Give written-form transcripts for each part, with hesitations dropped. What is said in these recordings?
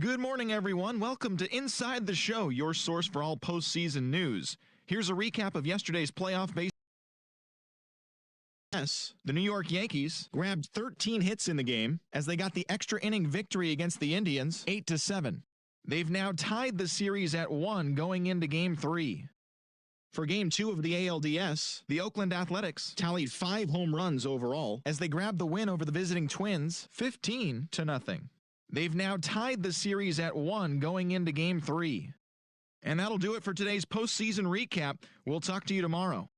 Good morning, everyone. Welcome to Inside the Show, your source for all postseason news. Here's a recap of yesterday's playoff baseball. The New York Yankees grabbed 13 hits in the game as they got the extra inning victory against the Indians 8-7. They've now tied the series at 1 going into Game 3. For Game 2 of the ALDS, the Oakland Athletics tallied 5 home runs overall as they grabbed the win over the visiting Twins 15-0. They've now tied the series at 1 going into Game 3. And that'll do it for today's postseason recap. We'll talk to you tomorrow.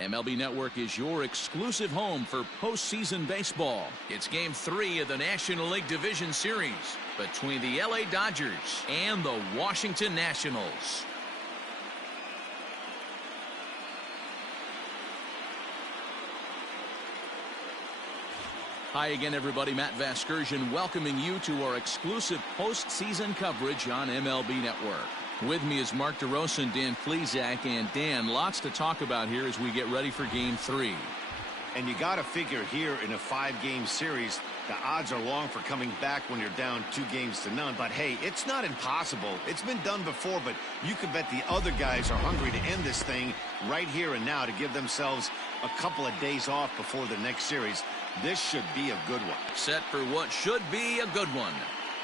MLB Network is your exclusive home for postseason baseball. It's Game 3 of the National League Division Series between the LA Dodgers and the Washington Nationals. Hi again, everybody. Matt Vasgersian welcoming you to our exclusive postseason coverage on MLB Network. With me is Mark DeRosa and Dan Plesac. And Dan, lots to talk about here as we get ready for Game 3. And you got to figure here in a 5-game series, the odds are long for coming back when you're down 2-0. But hey, it's not impossible. It's been done before, but you can bet the other guys are hungry to end this thing right here and now to give themselves a couple of days off before the next series. This should be a good one. Set for what should be a good one.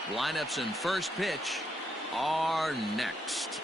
Lineups and first pitch are next.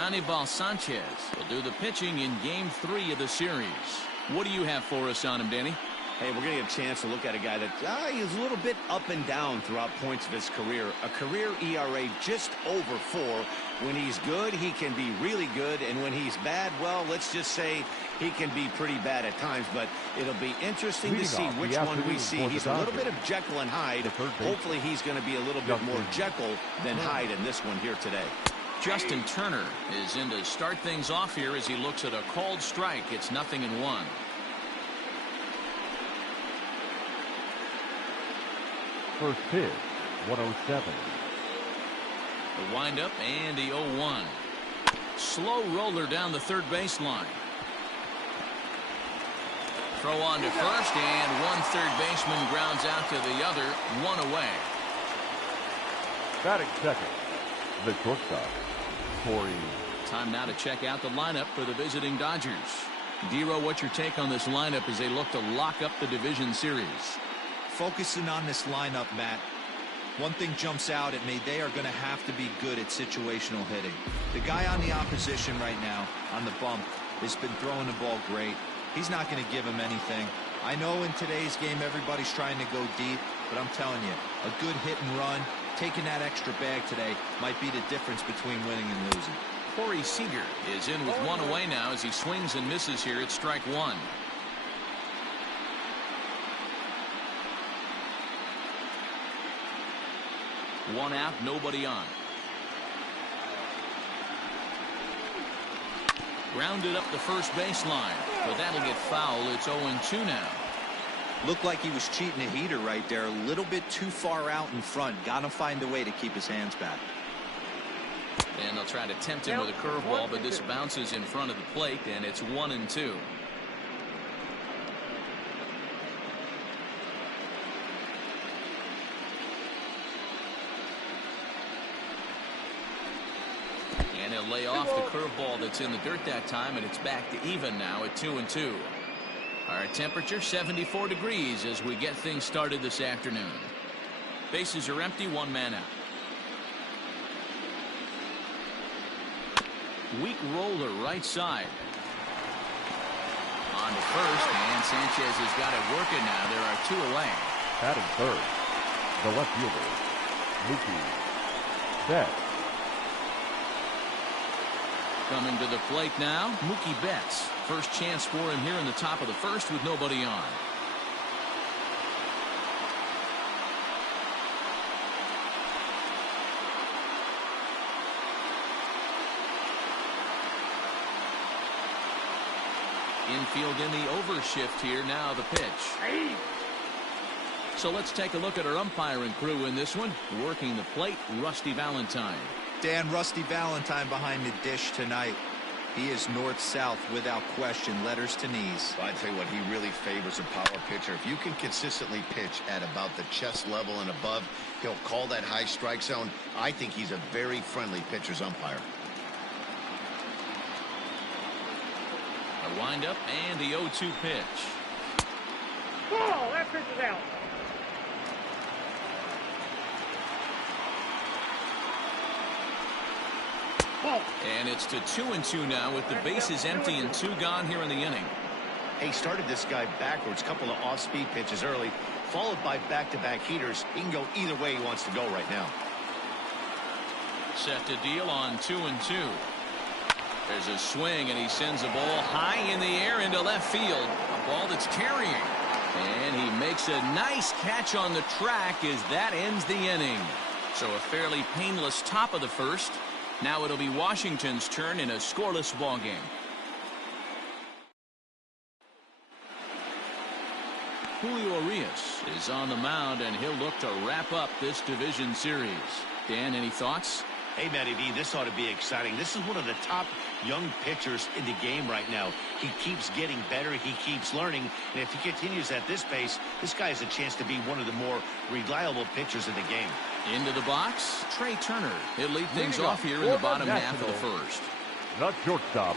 Anibal Sanchez will do the pitching in Game 3 of the series. What do you have for us on him, Danny? Hey, we're going to get a chance to look at a guy that he's a little bit up and down throughout points of his career. A career ERA just over 4. When he's good, he can be really good. And when he's bad, well, let's just say he can be pretty bad at times. But it'll be interesting to see which one we see. He's a little bit of Jekyll and Hyde. Hopefully he's going to be a little bit more Jekyll than Hyde in this one here today. Justin Turner is in to start things off here as he looks at a called strike. It's 0-1. First pitch, 107. The windup and the 0-1. Slow roller down the third baseline. Throw on to first, and one third baseman grounds out to the other, 1 away. Batting second, the shortstop, Corey. Time now to check out the lineup for the visiting Dodgers. Dero, what's your take on this lineup as they look to lock up the division series? Focusing on this lineup, Matt, one thing jumps out at me. They are going to have to be good at situational hitting. The guy on the opposition right now on the bump has been throwing the ball great. He's not going to give him anything. I know in today's game everybody's trying to go deep, but I'm telling you, a good hit and run, taking that extra bag today might be the difference between winning and losing. Corey Seager is in with one away now as he swings and misses here at strike one. One out, nobody on. Grounded up the first baseline, but that'll get foul. It's 0-2 now. Looked like he was cheating a heater right there. A little bit too far out in front. Got to find a way to keep his hands back. And they'll try to tempt him with a curveball, but this bounces in front of the plate, and it's 1-2. And he'll lay off the curveball that's in the dirt that time, and it's back to even now at 2-2. Our temperature 74 degrees as we get things started this afternoon. Bases are empty, one man out. Weak roller right side. On to first, and Sanchez has got it working now. There are two away. Batting third, the left fielder, Mookie Betts. Coming to the plate now, Mookie Betts. First chance for him here in the top of the first with nobody on. Infield in the overshift here. Now the pitch. So let's take a look at our umpiring crew in this one. Working the plate, Rusty Valentine. Dan, Rusty Valentine behind the dish tonight. He is north-south without question, letters to knees. Well, I tell you what, he really favors a power pitcher. If you can consistently pitch at about the chest level and above, he'll call that high strike zone. I think he's a very friendly pitcher's umpire. A windup and the 0-2 pitch. Ball, that pitch is out. And it's to 2-2 now with the bases empty and two gone here in the inning. He started this guy backwards, couple of off-speed pitches early, followed by back-to-back heaters. He can go either way he wants to go right now. Set to deal on 2-2. There's a swing, and he sends a ball high in the air into left field. A ball that's carrying. And he makes a nice catch on the track as that ends the inning. So a fairly painless top of the first. Now it'll be Washington's turn in a scoreless ball game. Julio Urias is on the mound, and he'll look to wrap up this division series. Dan, any thoughts? Hey, Matty V, this ought to be exciting. This is one of the top young pitchers in the game right now. He keeps getting better. He keeps learning. And if he continues at this pace, this guy has a chance to be one of the more reliable pitchers in the game. Into the box, Trey Turner. He'll lead things off here in the bottom half of the first. The shortstop,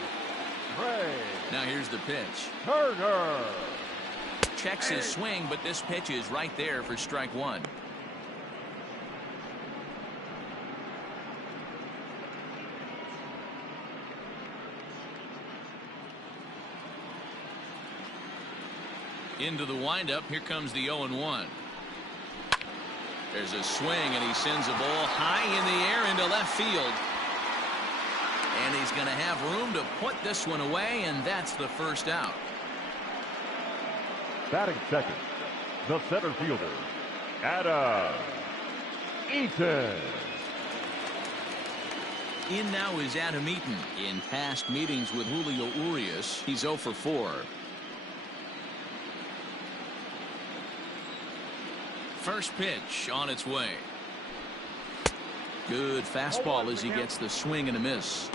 Trey. Now here's the pitch. Turner. Checks his swing, but this pitch is right there for strike one. Into the windup. Here comes the 0-1. There's a swing, and he sends a ball high in the air into left field. And he's going to have room to put this one away, and that's the first out. Batting second, the center fielder, Adam Eaton. In now is Adam Eaton. In past meetings with Julio Urias, he's 0 for 4. First pitch on its way. Good fastball as he gets the swing and a miss.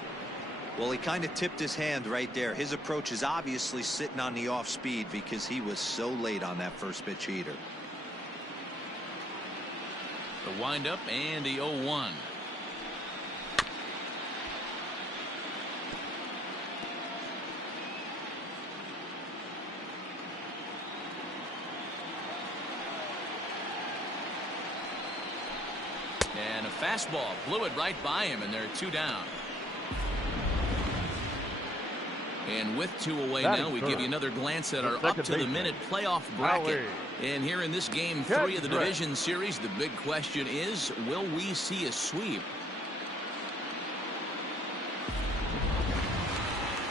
Well, he kind of tipped his hand right there. His approach is obviously sitting on the off speed because he was so late on that first pitch heater. The windup and the 0-1. And a fastball blew it right by him, and they're 2 down. And with 2 away now, we give you another glance at our up-to-the-minute playoff bracket. And here in this Game 3 of the Division Series, the big question is, will we see a sweep?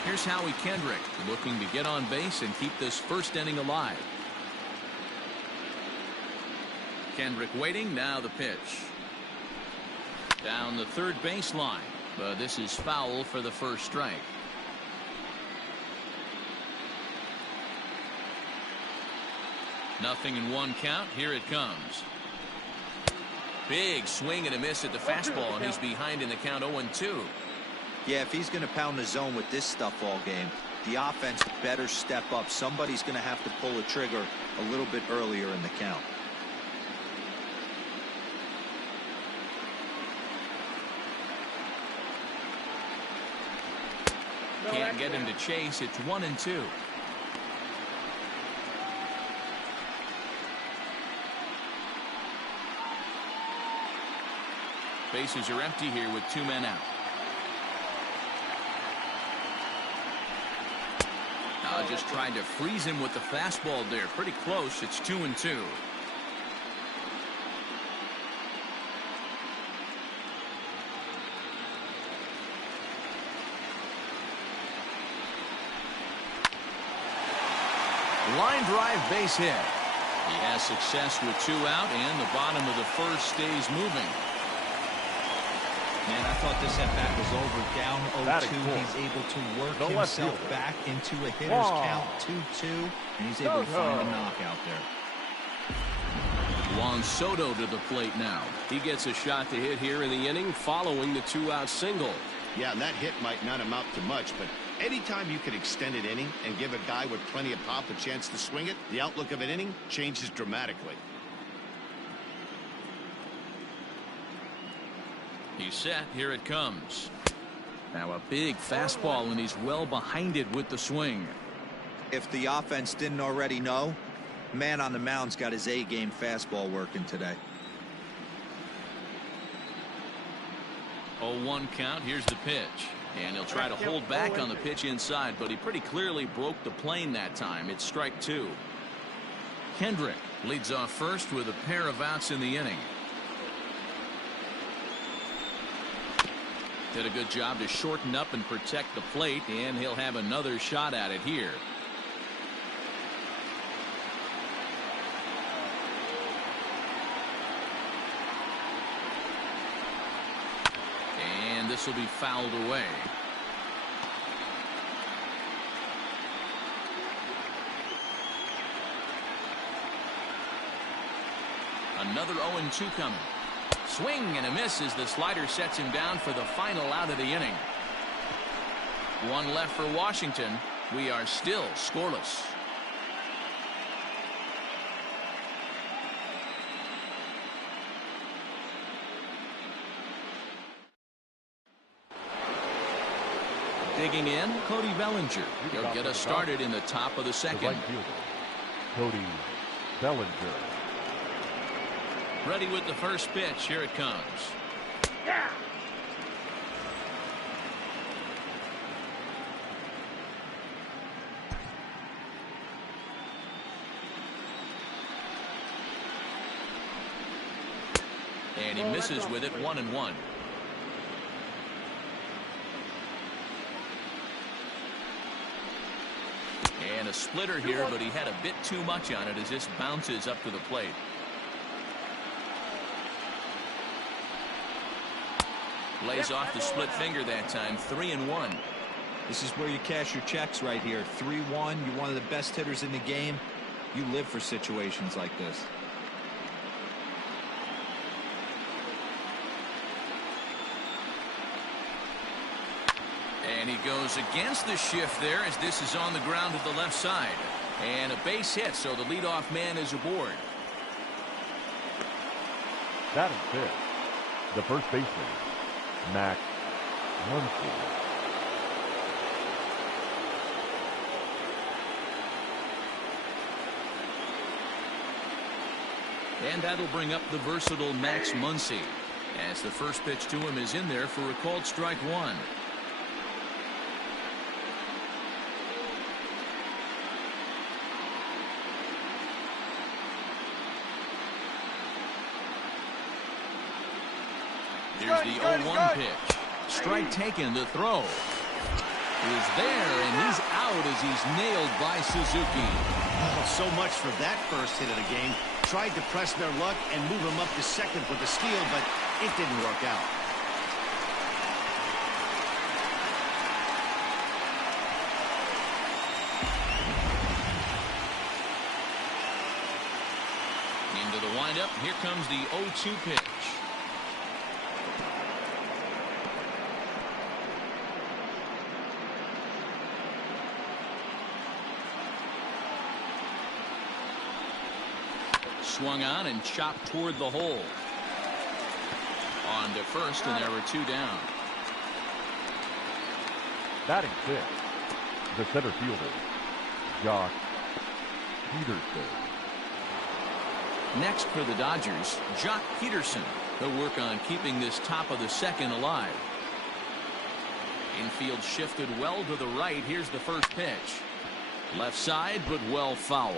Here's Howie Kendrick looking to get on base and keep this first inning alive. Kendrick waiting, now the pitch. Down the third baseline, but this is foul for the first strike. Nothing in 1 count. Here it comes. Big swing and a miss at the fastball, and he's behind in the count 0-2. Yeah, if he's going to pound the zone with this stuff all game, the offense better step up. Somebody's going to have to pull a trigger a little bit earlier in the count. Can't get him to chase. It's 1-2. Bases are empty here with 2 men out. Just trying to freeze him with the fastball there. Pretty close. It's 2-2. Line drive, base hit. He has success with 2 out, and the bottom of the first stays moving. Man, I thought this at-bat was over. Down 0-2. He's able to work himself back into a hitter's count 2-2, and he's able to find a knockout there. Juan Soto to the plate now. He gets a shot to hit here in the inning following the 2-out single. Yeah, and that hit might not amount to much, but anytime you can extend an inning and give a guy with plenty of pop a chance to swing it, the outlook of an inning changes dramatically. He's set. Here it comes. Now a big fastball, and he's well behind it with the swing. If the offense didn't already know, man on the mound's got his A-game fastball working today. 0-1 count. Here's the pitch. And he'll try to hold back on the pitch inside, but he pretty clearly broke the plane that time. It's strike 2. Kendrick leads off first with a pair of outs in the inning. Did a good job to shorten up and protect the plate, and he'll have another shot at it here. And this will be fouled away. Another 0-2 coming. Swing and a miss as the slider sets him down for the final out of the inning. 1 left for Washington. We are still scoreless. Digging in, Cody Bellinger. He'll get us started in the top of the second. Right fielder, Cody Bellinger. Ready with the first pitch. Here it comes. Yeah. And he misses with it. 1-1. And a splitter here, but he had a bit too much on it as this bounces up to the plate. Lays off the split finger that time. 3-1. This is where you cash your checks right here. 3-1. You're one of the best hitters in the game. You live for situations like this. And he goes against the shift there as this is on the ground to the left side. And a base hit, so the leadoff man is aboard. That is fifth. The first baseman, Max Muncy. And that'll bring up the versatile Max Muncy. As the first pitch to him is in there for a called strike one. Here's the 0-1 pitch. Strike taken. The throw is there, and he's out as he's nailed by Suzuki. Oh, so much for that first hit of the game. Tried to press their luck and move him up to second with the steal, but it didn't work out. Into the windup. Here comes the 0-2 pitch. Swung on and chopped toward the hole. On to first, and there were two down. Batting fifth, the center fielder, Josh Peterson. Next for the Dodgers, Jock Peterson. He'll work on keeping this top of the second alive. Infield shifted well to the right. Here's the first pitch. Left side, but well foul.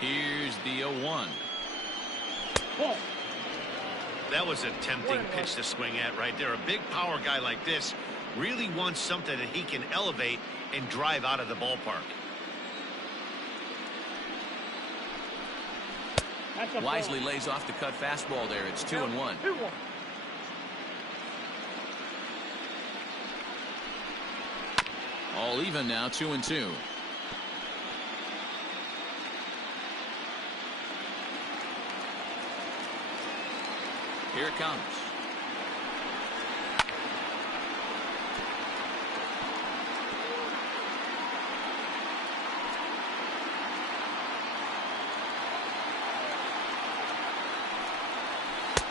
Here's the 0-1. That was a tempting pitch to swing at right there. A big power guy like this really wants something that he can elevate and drive out of the ballpark. Wisely lays off the cut fastball there. It's 2-1. All even now, 2-2. Here it comes.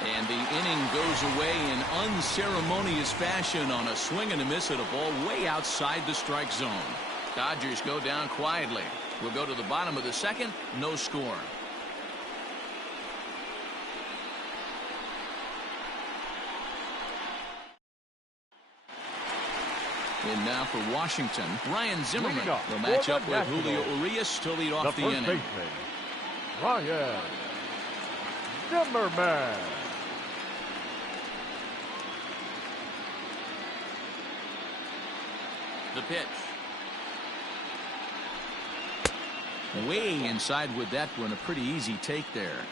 And the inning goes away in unceremonious fashion on a swing and a miss at a ball way outside the strike zone. Dodgers go down quietly. We'll go to the bottom of the second. No score. And now for Washington, Ryan Zimmerman will match up with Julio Urias to lead off the inning. Baseman, Ryan Zimmerman. The pitch. Way inside with that one. A pretty easy take there.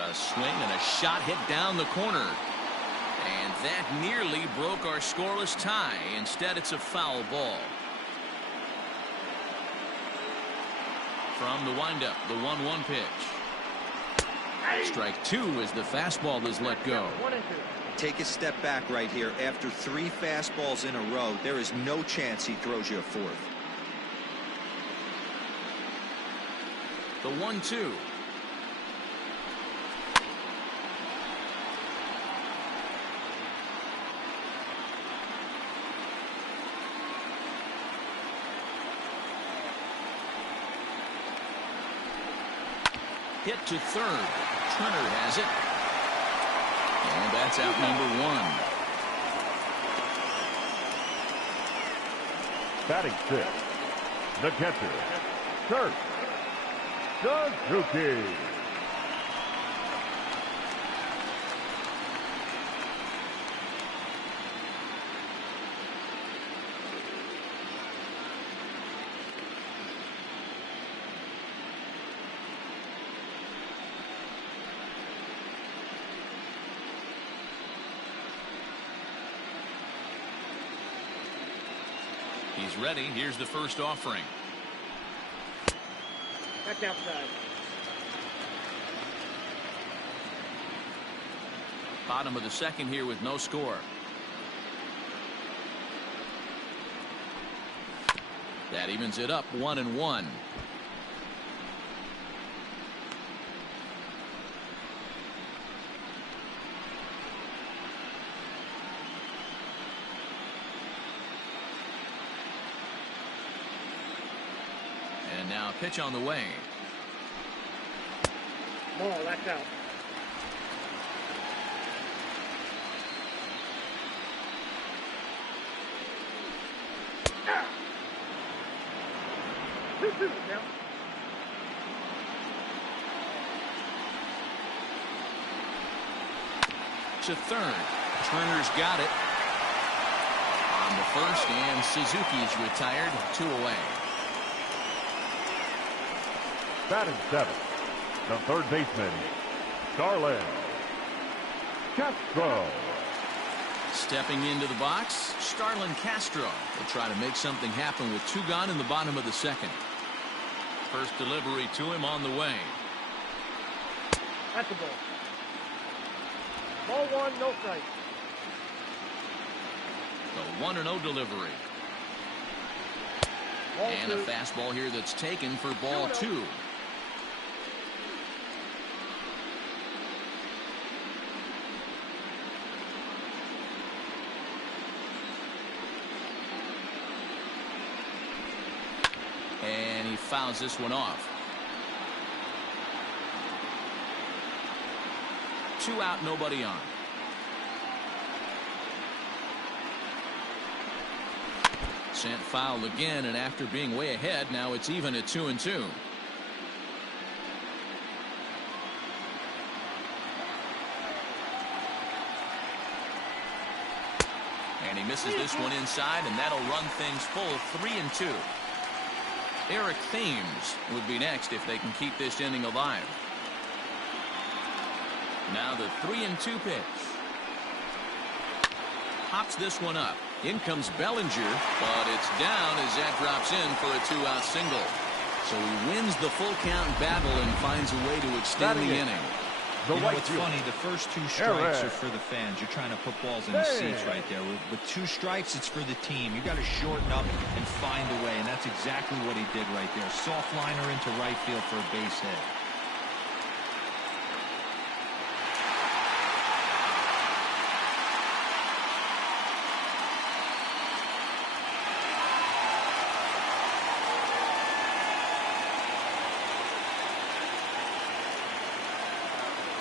A swing and a shot hit down the corner. And that nearly broke our scoreless tie. Instead, it's a foul ball. From the windup, the 1-1 pitch. Strike two as the fastball is let go. Take a step back right here. After 3 fastballs in a row, there is no chance he throws you a fourth. The 1-2. Hit to third. Turner has it. And that's out number 1. Batting fifth, the catcher, Kurt Suzuki. He's ready. Here's the first offering. Back outside. Bottom of the second here with no score. That evens it up 1-1. Now pitch on the way. Ball, that's out. This is now. To third. Turner's got it. On the first, and Suzuki's retired. 2 away. Batting 7th, the third baseman, Starlin Castro. Stepping into the box, Starlin Castro will try to make something happen with 2 gone in the bottom of the second. First delivery to him on the way. That's the ball. Ball 1, no strike. The 1-0 delivery. Ball And 2. a fastball here that's taken for ball 2. And he fouls this one off. 2 out, nobody on. Sent foul again, and after being way ahead, now it's even at 2-2. And he misses this one inside, and that'll run things full 3-2. Eric Thames would be next if they can keep this inning alive. Now the 3-2 pitch. Hops this one up. In comes Bellinger, but it's down as that drops in for a 2-out single. So he wins the full count battle and finds a way to extend the inning. You know, it's funny, the first 2 strikes are for the fans. You're trying to put balls in the seats right there. With 2 strikes, it's for the team. You got to shorten up and find a way, and that's exactly what he did right there. Soft liner into right field for a base hit.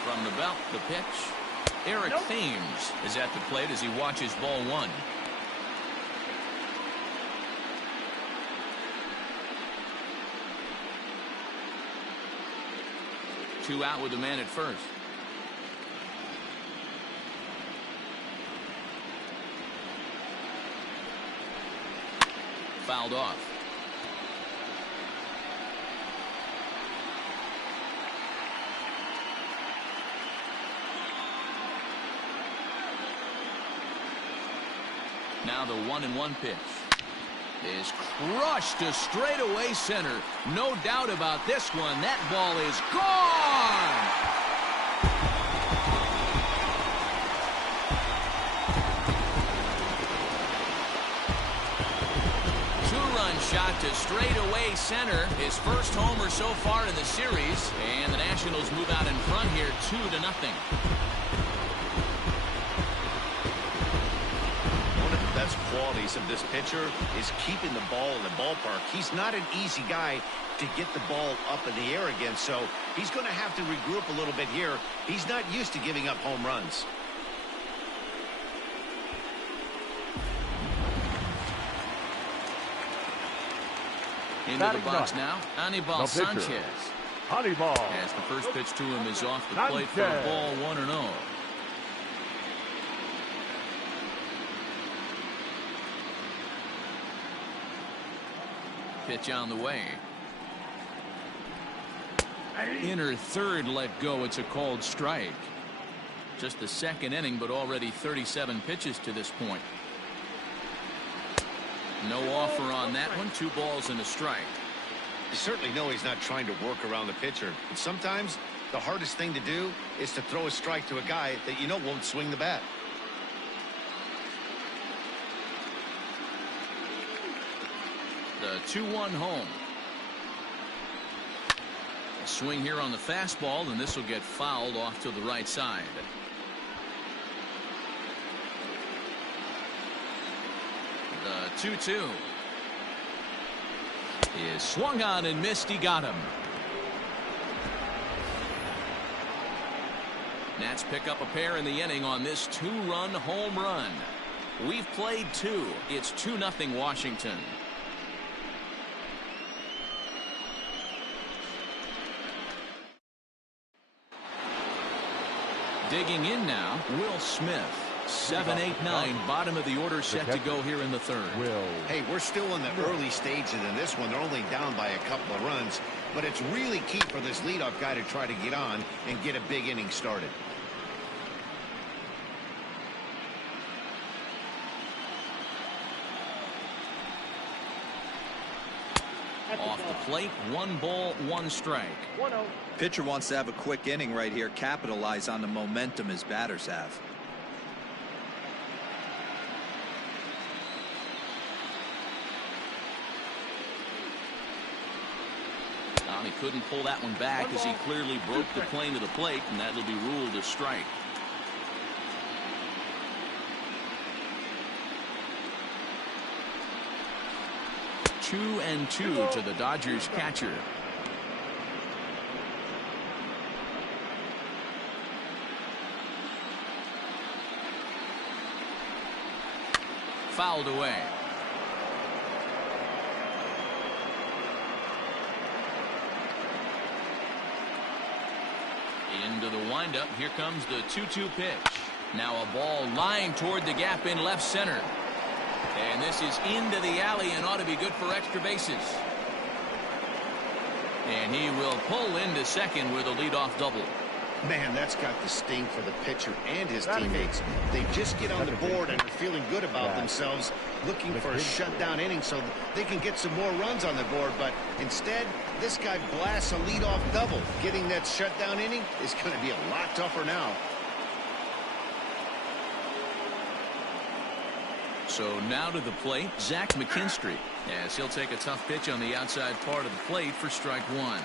From the belt, the pitch. Eric Thames is at the plate as he watches ball 1. Two out with the man at first. Fouled off. Now the 1-1 pitch is crushed to straightaway center. No doubt about this one. That ball is gone. Two-run shot to straightaway center. His first homer so far in the series. And the Nationals move out in front here 2-0. Qualities of this pitcher is keeping the ball in the ballpark. He's not an easy guy to get the ball up in the air again, so he's going to have to regroup a little bit here. He's not used to giving up home runs. Into the box now, Anibal Sanchez. Anibal. As the first pitch to him is off the plate for a ball 1-0. Pitch on the way. Inner third let go. It's a called strike. Just the second inning, but already 37 pitches to this point. No offer on that one. 2 balls and a strike. You certainly know he's not trying to work around the pitcher, but sometimes the hardest thing to do is to throw a strike to a guy that you know won't swing the bat. The 2-1 home. A swing here on the fastball, and this will get fouled off to the right side. The 2-2. is swung on and missed. He got him. Nats pick up a pair in the inning on this 2-run home run. We've played 2. It's 2-0 Washington. Digging in now, Will Smith. 7, 8, 9, bottom of the order set to go here in the third. Hey, we're still in the early stages in this one. They're only down by a couple of runs, but it's really key for this leadoff guy to try to get on and get a big inning started. Off the plate, 1 ball, 1 strike. 1-0. Pitcher wants to have a quick inning right here, capitalize on the momentum his batters have. He couldn't pull that one back as he clearly broke the plane to the plate, and that'll be ruled a strike. Two and 2 to the Dodgers catcher. Fouled away. Into the windup. Here comes the 2-2 pitch. Now a ball lying toward the gap in left center. And this is into the alley and ought to be good for extra bases. And he will pull into second with a leadoff double. Man, that's got the sting for the pitcher and his teammates. They just get on the board and are feeling good about themselves, looking for a shutdown inning so they can get some more runs on the board. But instead, this guy blasts a leadoff double. Getting that shutdown inning is going to be a lot tougher now. So now to the plate, Zach McKinstry, as he'll take a tough pitch on the outside part of the plate for strike 1.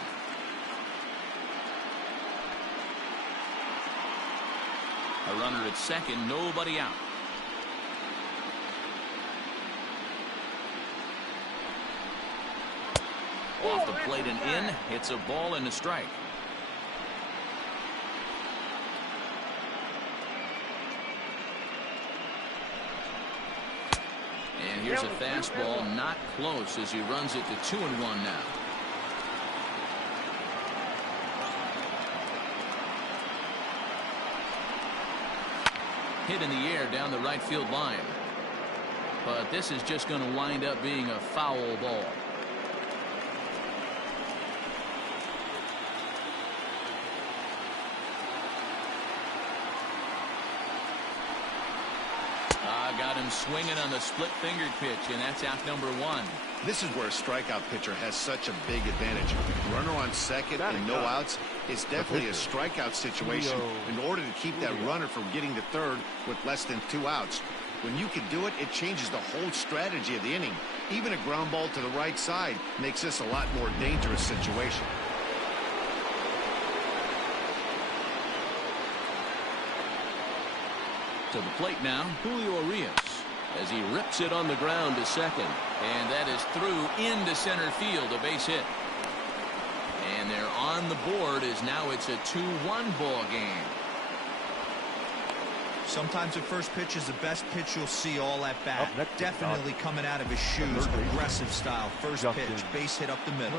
A runner at second, nobody out. Off the plate and in, it's a ball and a strike. And here's a fastball, not close, as he runs it to 2-1 now. Hit in the air down the right field line. But this is just going to wind up being a foul ball. Got him swinging on the split-fingered pitch, and that's out number 1. This is where a strikeout pitcher has such a big advantage. Runner on second and no outs is definitely a strikeout situation in order to keep that runner from getting to third with less than 2 outs. When you can do it, it changes the whole strategy of the inning. Even a ground ball to the right side makes this a lot more dangerous situation. To the plate now, Julio Urias, as he rips it on the ground to second. And that is through into center field, a base hit. And they're on the board as now it's a 2-1 ball game. Sometimes the first pitch is the best pitch you'll see all at bat. Definitely coming out of his shoes. Aggressive style. First pitch, base hit up the middle.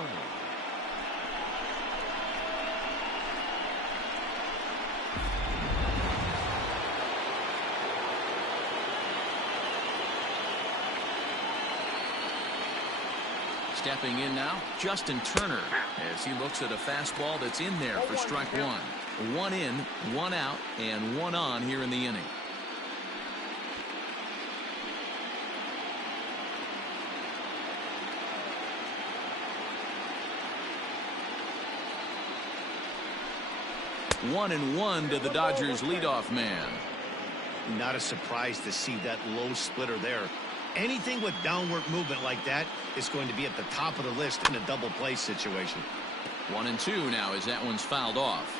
Stepping in now, Justin Turner, as he looks at a fastball that's in there for strike 1. 1 in, 1 out, and 1 on here in the inning. One and 1 to the Dodgers leadoff man. Not a surprise to see that low splitter there. Anything with downward movement like that is going to be at the top of the list in a double play situation. 1 and 2 now as that one's fouled off.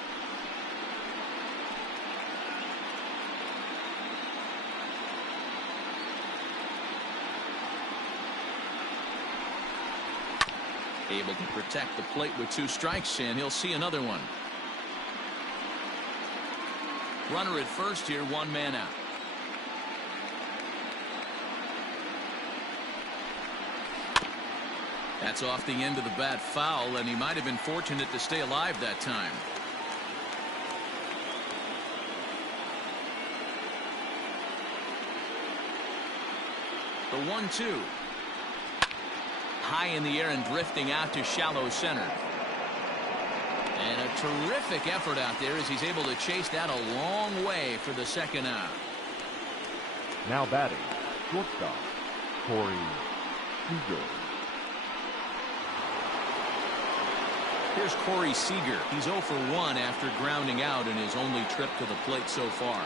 Able to protect the plate with 2 strikes, and he'll see another one. Runner at first here, 1 man out. That's off the end of the bat foul, and he might have been fortunate to stay alive that time. The 1-2. High in the air and drifting out to shallow center. And a terrific effort out there as he's able to chase that a long way for the second out. Now batting, shortstop, Corey Seager. Here's Corey Seager. He's 0 for 1 after grounding out in his only trip to the plate so far.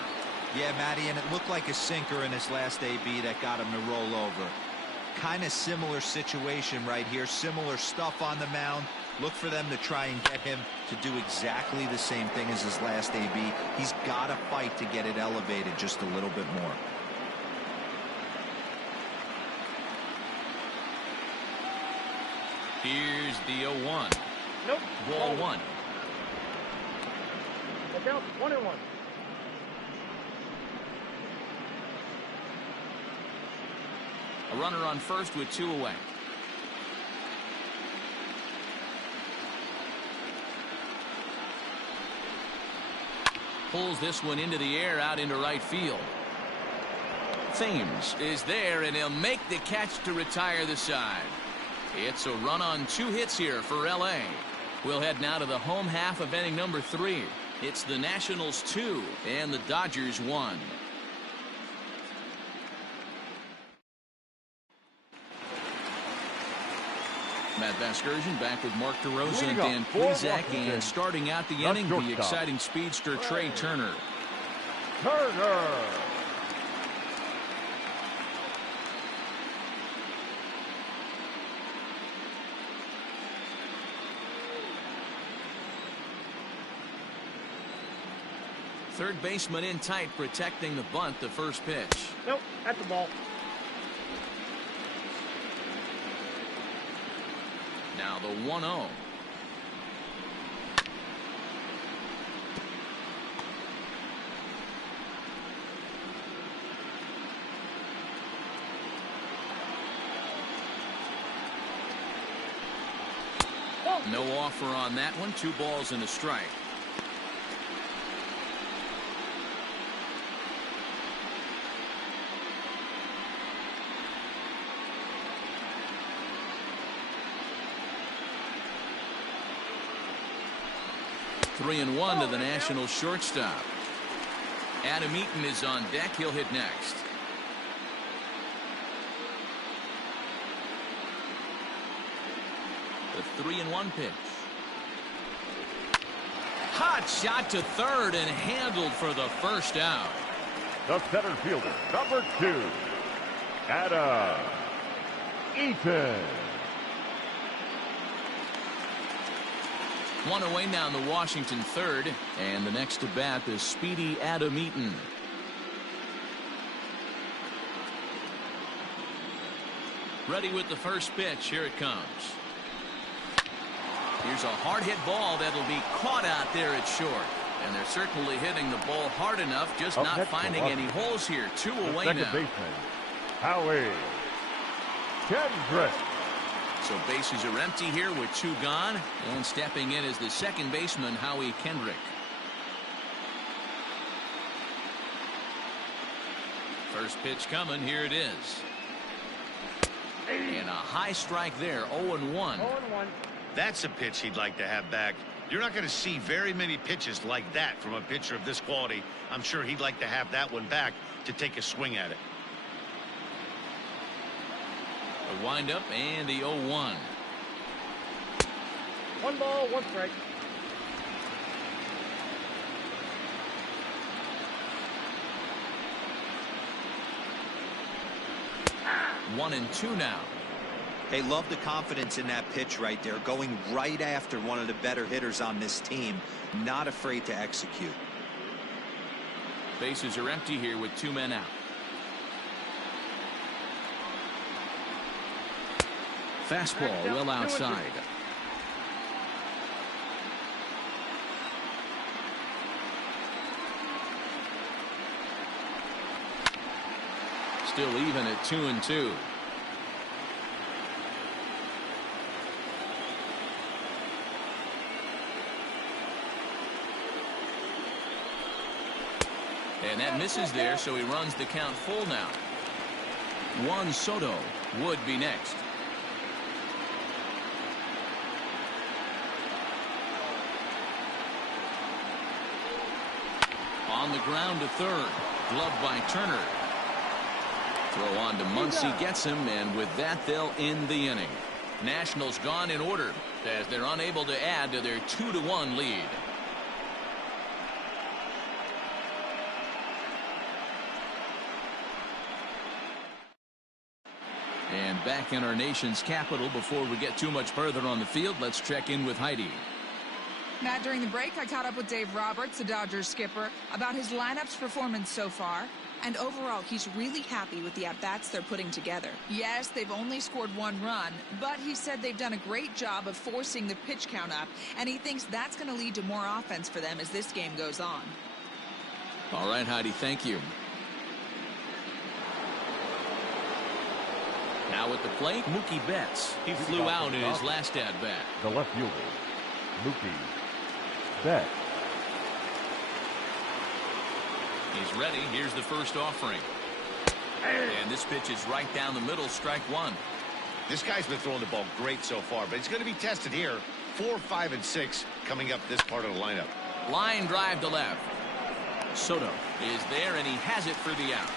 Yeah, Matty, and it looked like a sinker in his last AB that got him to roll over. Kind of similar situation right here. Similar stuff on the mound. Look for them to try and get him to do exactly the same thing as his last AB. He's got to fight to get it elevated just a little bit more. Here's the 0-1. Nope. Ball 1. Look out. 1-1. A runner on first with 2 away. Pulls this one into the air out into right field. Thames is there, and he'll make the catch to retire the side. It's a run on 2 hits here for LA. We'll head now to the home half of inning number 3. It's the Nationals 2 and the Dodgers 1. Matt Vasgersian back with Mark DeRosa and Dan Plesac, and starting out the inning, the exciting speedster Trey Turner. Third baseman in tight, protecting the bunt. The first pitch. Nope. At the ball. Now the 1-0. No offer on that one. 2 balls and a strike. Three and 1 to the Nationals shortstop. Adam Eaton is on deck. He'll hit next. The 3-1 pitch. Hot shot to third and handled for the first out. The center fielder, number 2, Adam Eaton. 1 away now in the Washington third, and the next to bat is speedy Adam Eaton. Ready with the first pitch. Here it comes. Here's a hard hit ball that'll be caught out there at short, and they're certainly hitting the ball hard enough, just not finding any holes here. 2 away now. Second baseman, Howie Kendrick. So bases are empty here with 2 gone, and stepping in is the second baseman, Howie Kendrick. First pitch coming. Here it is. And a high strike there. 0-1. 0-1. That's a pitch he'd like to have back. You're not going to see very many pitches like that from a pitcher of this quality. I'm sure he'd like to have that one back to take a swing at it. The windup and the 0-1. 1 ball, 1 strike. One and 2 now. Hey, love the confidence in that pitch right there, going right after one of the better hitters on this team, not afraid to execute. Bases are empty here with 2 men out. Fastball well outside. still even at 2-2. And that misses there, so he runs the count full now. Juan Soto would be next. On the ground to third. Gloved by Turner. Throw on to Muncy, gets him, and with that they'll end the inning. Nationals gone in order as they're unable to add to their 2-1 lead. And back in our nation's capital, before we get too much further on the field, let's check in with Heidi. Matt, during the break, I caught up with Dave Roberts, the Dodgers skipper, about his lineup's performance so far. And overall, he's really happy with the at-bats they're putting together. Yes, they've only scored 1 run, but he said they've done a great job of forcing the pitch count up, and he thinks that's going to lead to more offense for them as this game goes on. All right, Heidi, thank you. Now at the plate, Mookie Betts. He flew out in his last at-bat. The left fielder, Mookie Betts. He's ready. Here's the first offering. And this pitch is right down the middle, strike one. This guy's been throwing the ball great so far, but he's going to be tested here. 4, 5, and 6 coming up this part of the lineup. Line drive to left. Soto is there, and he has it for the out.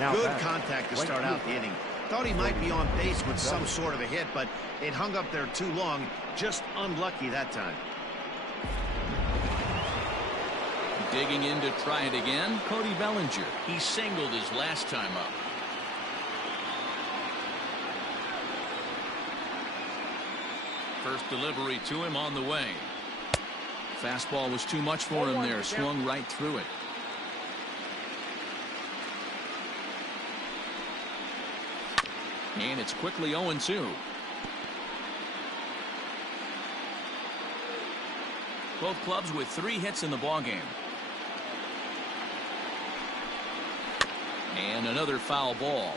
Now Good back. contact to Right start out the fielder. inning. Thought he might be on base with some sort of a hit, but it hung up there too long. Just unlucky that time. Digging in to try it again, Cody Bellinger. He singled his last time up. First delivery to him on the way. Fastball was too much for him there. Swung right through it. And it's quickly 0-2. Both clubs with 3 hits in the ballgame. And another foul ball.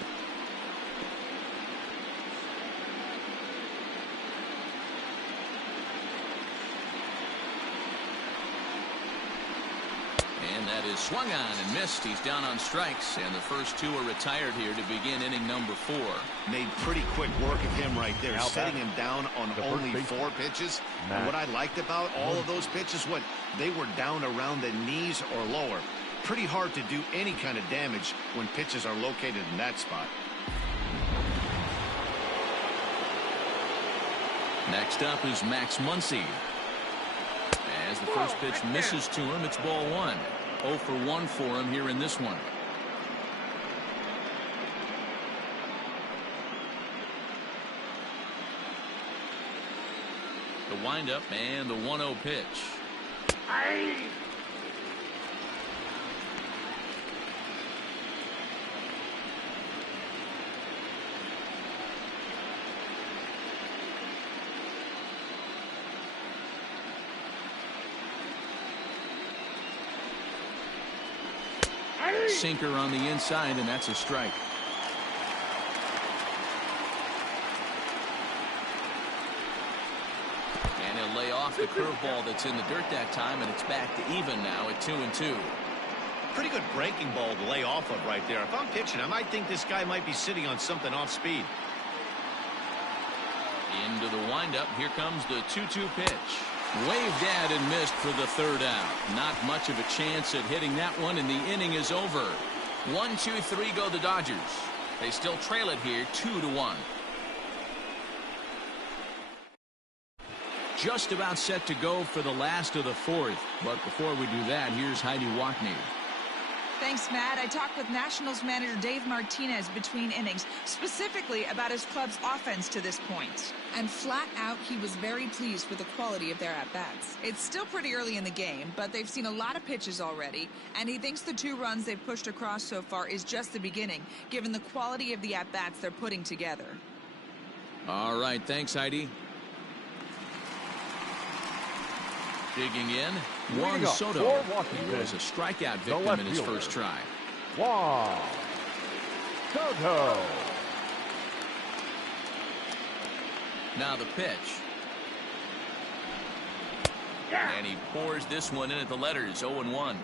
And that is swung on and missed. He's down on strikes, and the first 2 are retired here to begin inning number 4. Made pretty quick work of him right there, Now setting back. him down on The first only baseman. 4 pitches. Matt. And what I liked about all of those pitches, what they were down around the knees or lower. Pretty hard to do any kind of damage when pitches are located in that spot. Next up is Max Muncy. As the first pitch misses to him, it's ball 1. 0 for 1 for him here in this one. The windup and the 1-0 pitch. Sinker on the inside, and that's a strike. And he'll lay off the curveball that's in the dirt that time, and it's back to even now at 2-2. Pretty good breaking ball to lay off of right there. If I'm pitching, I might think this guy might be sitting on something off speed. Into the windup. Here comes the 2-2 pitch. Waved at and missed for the third out. Not much of a chance at hitting that one, and the inning is over. 1-2-3 go the Dodgers. They still trail it here 2-1. Just about set to go for the last of the 4th. But before we do that, here's Heidi Watney. Thanks, Matt. I talked with Nationals manager Dave Martinez between innings, specifically about his club's offense to this point. And flat out, he was very pleased with the quality of their at-bats. It's still pretty early in the game, but they've seen a lot of pitches already, and he thinks the 2 runs they've pushed across so far is just the beginning, given the quality of the at-bats they're putting together. All right, thanks, Heidi. Digging in, Juan Soto. He was a strikeout victim in his first try. Juan Soto. Now the pitch. And he pours this one in at the letters, 0-1.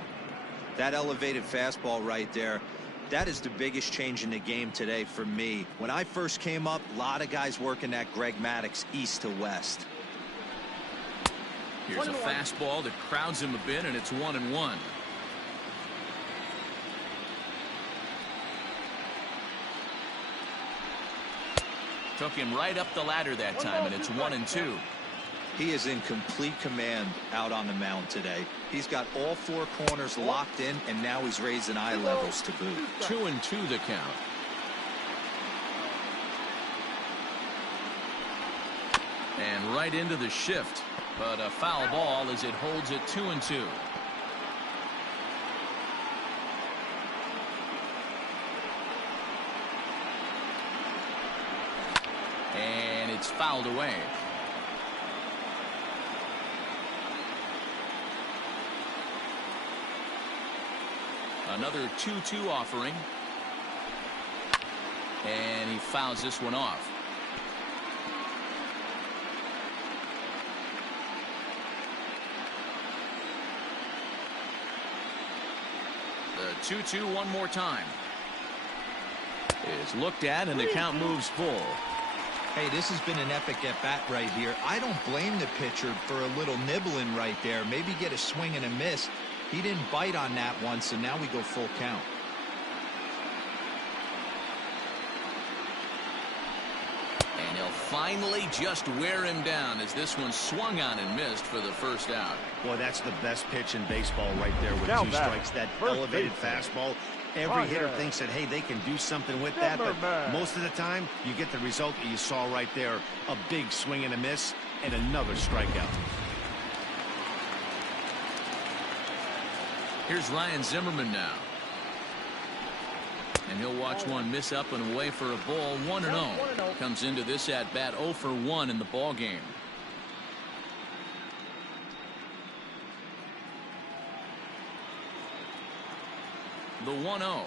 That elevated fastball right there, that is the biggest change in the game today for me. When I first came up, a lot of guys working that Greg Maddux east to west. Here's a fastball that crowds him a bit, and it's 1-1. Took him right up the ladder that time, and it's 1-2. He is in complete command out on the mound today. He's got all four corners locked in, and now he's raising eye levels to boot. 2-2 the count. And right into the shift, but a foul ball as it holds it 2-2. And it's fouled away. Another 2-2 offering. And he fouls this one off. The 2-2 one more time. Is looked at and the count moves full. Hey, this has been an epic at-bat right here. I don't blame the pitcher for a little nibbling right there. Maybe get a swing and a miss. He didn't bite on that one, so now we go full count. And he'll finally just wear him down as this one swung on and missed for the first out. Boy, that's the best pitch in baseball right there with Now two back, strikes. That first elevated baseman. fastball. Every hitter thinks that, hey, they can do something with that, but Zimmerman. most of the time, you get the result that you saw right there. A big swing and a miss, and another strikeout. Here's Ryan Zimmerman now. And he'll watch one miss up and away for a ball. 1-0. Comes into this at bat 0 for 1 in the ball game. The 1-0.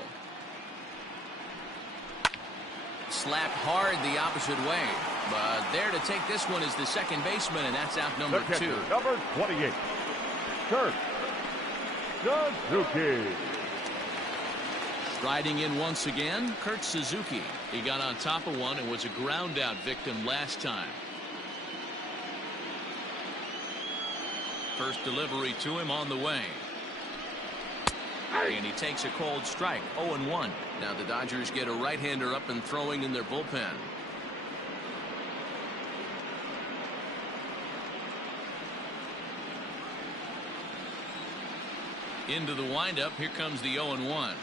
Slapped hard the opposite way. But there to take this one is the second baseman, and that's out number The catcher, 2. number 28, Kurt Suzuki. Riding in once again, Kurt Suzuki. He got on top of one and was a ground out victim last time. First delivery to him on the way. And he takes a cold strike. 0-1. Now the Dodgers get a right-hander up and throwing in their bullpen. Into the windup. Here comes the 0-1.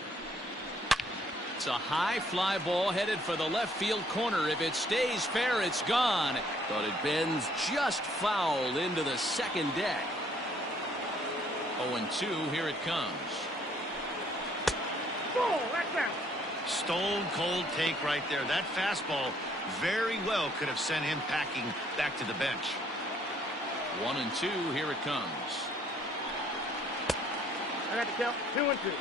It's a high fly ball headed for the left field corner. If it stays fair, it's gone. But it bends just foul into the second deck. 0-2. Here it comes. Oh, that's out. Stone cold take right there. That fastball very well could have sent him packing back to the bench. 1-2. Here it comes. I got to count 2-2.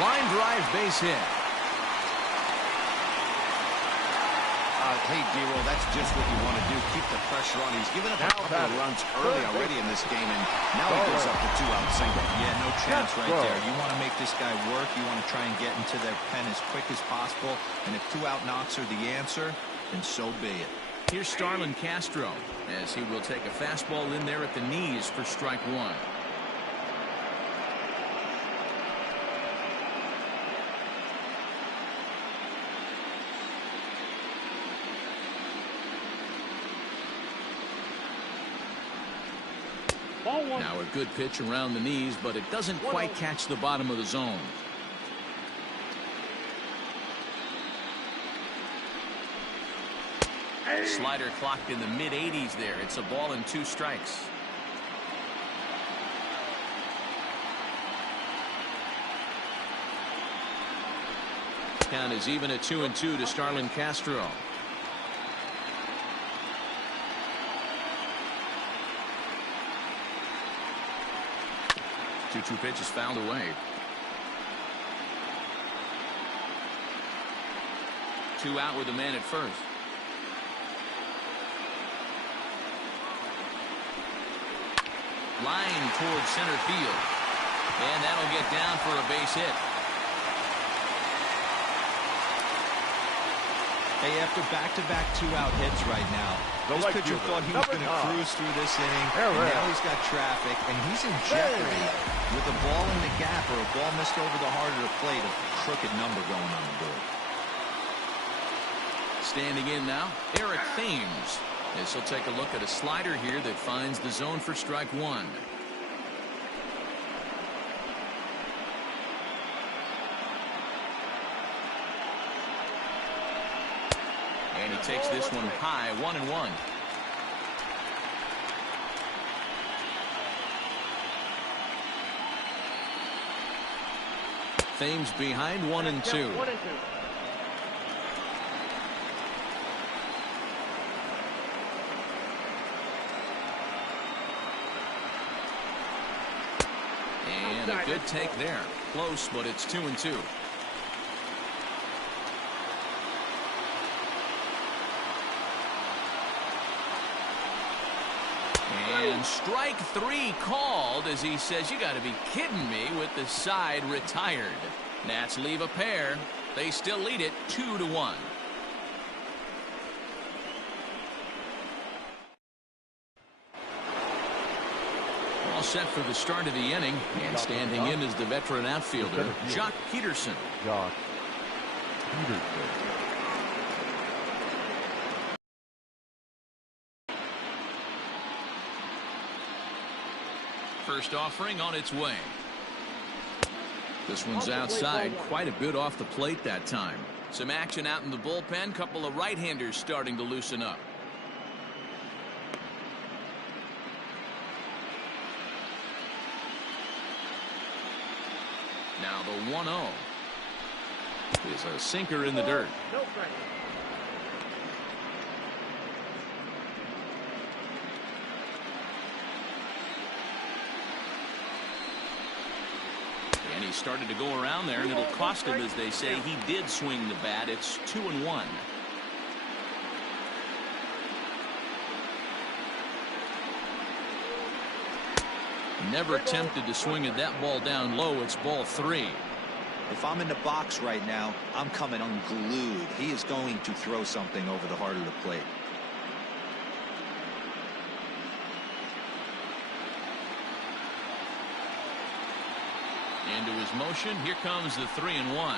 Line drive base hit. Hey, D-Roll, that's just what you want to do. Keep the pressure on. He's given up a couple of runs early already in this game, and now he goes up to 2-out single. Yeah, no chance right there. You want to make this guy work. You want to try and get into their pen as quick as possible. And if 2-out knocks are the answer, then so be it. Here's Starlin Castro as he will take a fastball in there at the knees for strike 1. Now a good pitch around the knees, but it doesn't quite catch the bottom of the zone. Slider clocked in the mid-80s there. It's a ball and 2 strikes. Count is even at 2-2 to Starlin Castro. 2-2 pitch is fouled away. 2 out with a man at first. Line towards center field. And that'll get down for a base hit. Hey, after back-to-back 2-out hits right now, this pitcher thought he was going to cruise through this inning, and now he's got traffic, and he's in jeopardy with a ball in the gap or a ball missed over the heart of the plate, a crooked number going on the board. Standing in now, Eric Thames. This will take a look at a slider here that finds the zone for strike 1. And he takes this one high, 1-1. Thames behind 1-2. And a good take there. Close, but it's 2-2. And strike 3 called as he says, you got to be kidding me, with the side retired. Nats leave a pair. They still lead it 2-1. All set for the start of the inning, and standing in is the veteran outfielder, Jock Peterson. Jock Peterson. First offering on its way. This one's outside, quite a bit off the plate that time. Some action out in the bullpen, couple of right-handers starting to loosen up. Now the 1-0 is a sinker in the dirt. And he started to go around there, and it'll cost him, as they say. He did swing the bat. It's 2-1. Never tempted to swing at that ball down low. It's ball 3. If I'm in the box right now, I'm coming unglued. He is going to throw something over the heart of the plate. Into his motion. Here comes the 3-1.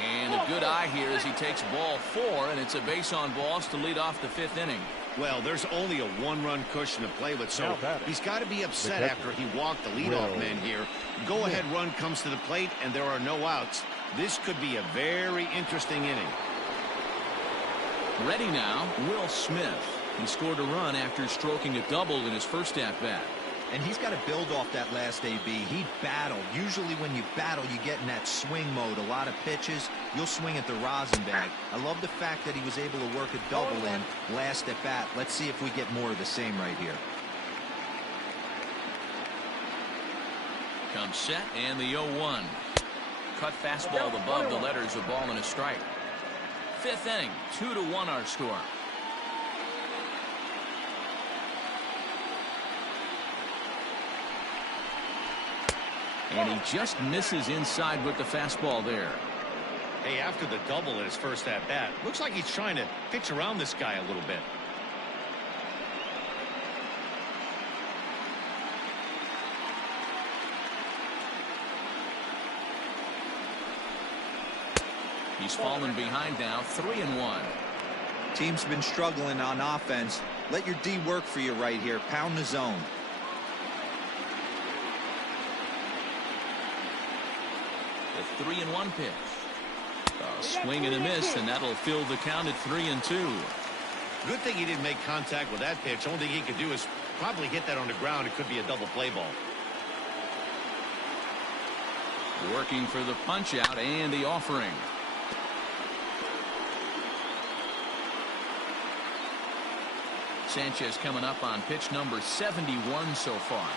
And a good eye here as he takes ball 4, and it's a base on balls to lead off the 5th inning. Well, there's only a 1-run cushion to play with, so he's got to be upset after he walked the leadoff man here. Go-ahead run comes to the plate, and there are no outs. This could be a very interesting inning. Ready now, Will Smith. He scored a run after stroking a double in his first at-bat. And he's got to build off that last AB. He battled. Usually when you battle, you get in that swing mode. A lot of pitches, you'll swing at the rosin bag. I love the fact that he was able to work a double in last at bat. Let's see if we get more of the same right here. Comes set, and the 0-1. Cut fastball above the letters, a ball and a strike. 5th inning, 2-1 our score. And he just misses inside with the fastball there. Hey, after the double in his first at-bat, looks like he's trying to pitch around this guy a little bit. He's fallen behind now, 3-1. Team's been struggling on offense. Let your D work for you right here. Pound the zone. The 3-1 pitch. A swing and a miss, and that'll fill the count at 3-2. Good thing he didn't make contact with that pitch. Only thing he could do is probably hit that on the ground. It could be a double play ball. Working for the punch out and the offering. Sanchez coming up on pitch number 71 so far.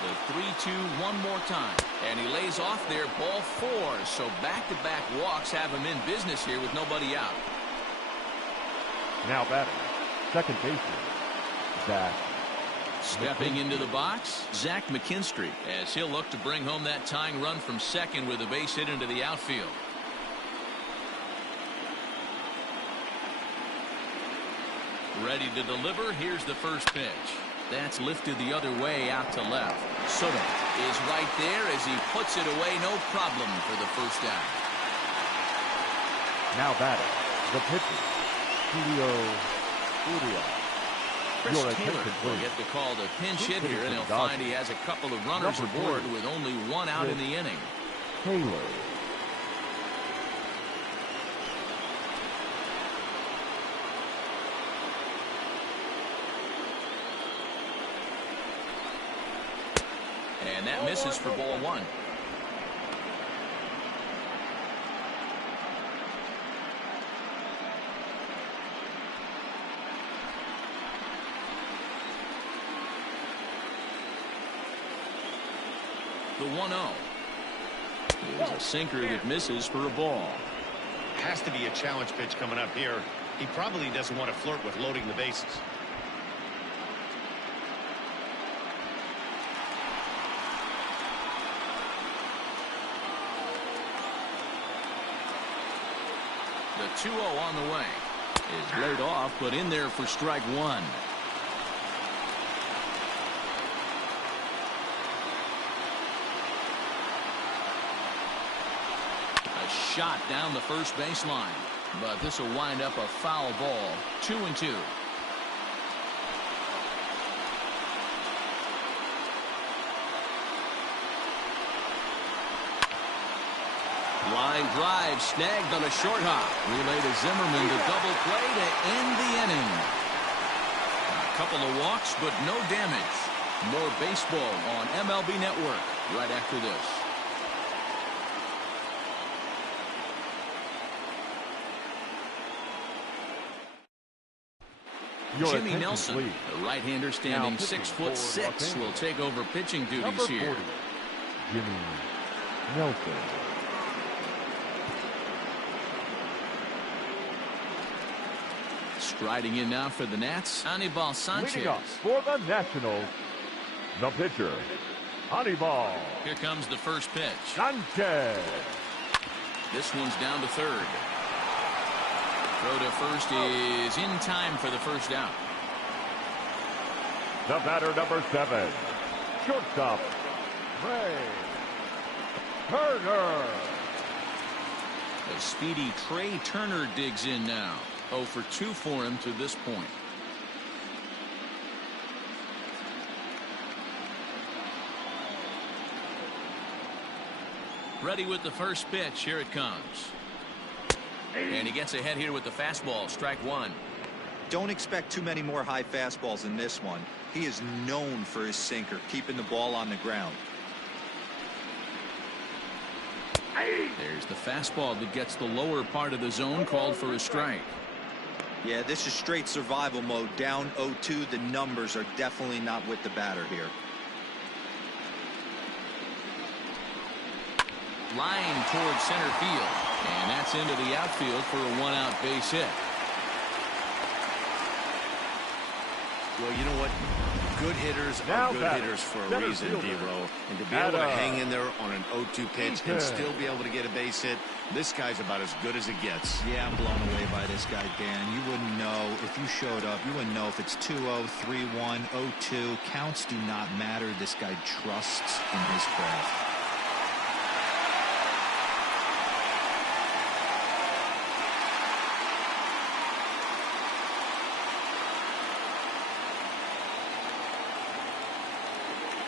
The 3-2 one more time. And he lays off there, ball 4. So back-to-back walks have him in business here with nobody out. Now batting, second baseman, Zach. Stepping into the box, Zach McKinstry, as he'll look to bring home that tying run from second with a base hit into the outfield. Ready to deliver. Here's the first pitch. That's lifted the other way out to left. Soto is right there as he puts it away. No problem for the first down. Now batting, the pitcher, Julio Urias. Chris Taylor will get the call to pinch hit here, and he'll find he has a couple of runners aboard with only one out in the inning. Taylor. And that misses for ball 1. The 1-0 is a sinker that misses for a ball. Has to be a challenge pitch coming up here. He probably doesn't want to flirt with loading the bases. The 2-0 on the way is laid off, but in there for strike 1. A shot down the first baseline, but this will wind up a foul ball. 2-2. Line drive snagged on a short hop. Relay to Zimmerman to double play to end the inning. A couple of walks, but no damage. More baseball on MLB Network right after this. Jimmy Nelson, the right-hander standing 6'6", will take over pitching duties here. Jimmy Nelson. Striding in now for the Nats, Anibal Sanchez. Leading up for the Nationals, the pitcher, Anibal. Here comes the first pitch. Sanchez. This one's down to third. Throw to first is in time for the first out. The batter, number 7, shortstop, Trey Turner. The speedy Trey Turner digs in now. 0 for 2 for him to this point. Ready with the first pitch. Here it comes. And he gets ahead here with the fastball. Strike 1. Don't expect too many more high fastballs in this one. He is known for his sinker, keeping the ball on the ground. There's the fastball that gets the lower part of the zone, called for a strike. Yeah, this is straight survival mode. Down 0-2. The numbers are definitely not with the batter here. Line towards center field. And that's into the outfield for a one-out base hit. Well, you know what? Good hitters are good hitters for a reason, D-Row. And to be able to hang in there on an 0-2 pitch and still be able to get a base hit, this guy's about as good as it gets. Yeah, I'm blown away by this guy, Dan. You wouldn't know if you showed up. You wouldn't know if it's 2-0, 3-1, 0-2. Counts do not matter. This guy trusts in his craft.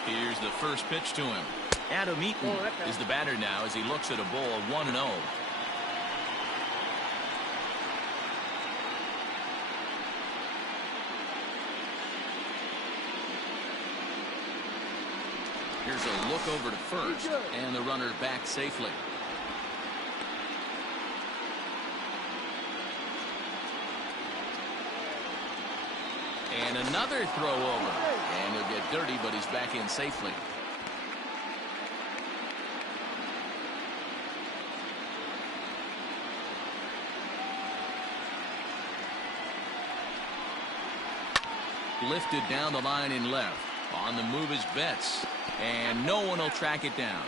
Here's the first pitch to him. Adam Eaton is the batter now as he looks at a ball 1-0. Here's a look over to first, and the runner back safely. And another throw over. And he'll get dirty, but he's back in safely. Lifted down the line in left. On the move is Betts. And no one will track it down.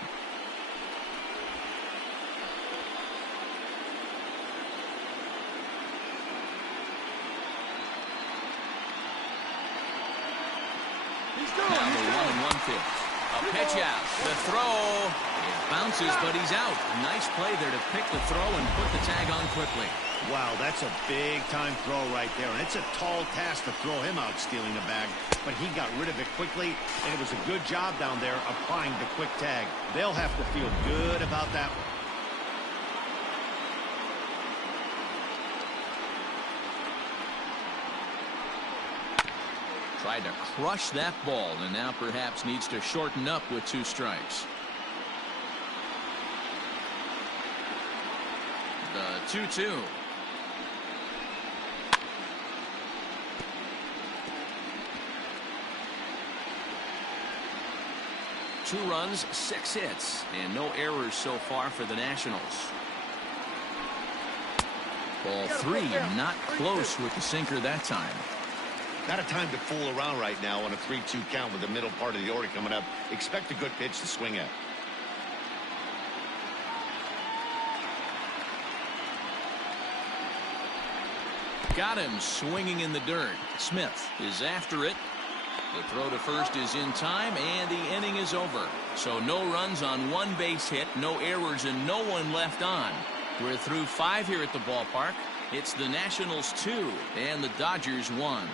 Now the 1-1 pitch. A pitch out. The throw. It bounces, but he's out. Nice play there to pick the throw and put the tag on quickly. Wow, that's a big-time throw right there, and it's a tall task to throw him out stealing the bag, but he got rid of it quickly, and it was a good job down there applying the quick tag. They'll have to feel good about that. Tried to crush that ball, and now perhaps needs to shorten up with 2 strikes. The 2-2. Two runs, 6 hits, and no errors so far for the Nationals. Ball 3, not close with the sinker that time. Not a time to fool around right now on a 3-2 count with the middle part of the order coming up. Expect a good pitch to swing at. Got him swinging in the dirt. Smith is after it. The throw to first is in time, and the inning is over. So no runs on 1 base hit, no errors, and no one left on. We're through 5 here at the ballpark. It's the Nationals 2 and the Dodgers 1.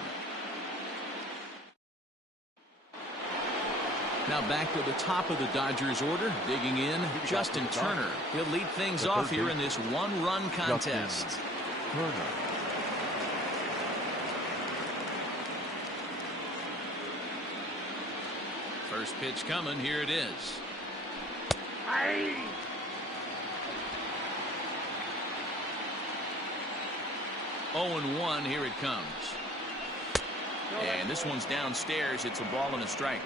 Now back to the top of the Dodgers order. Digging in, Justin Turner. He'll lead things off here in this 1-run contest. Turner. First pitch coming. Here it is. Aye. 0-1. Here it comes. And this one's downstairs. It's a ball and a strike.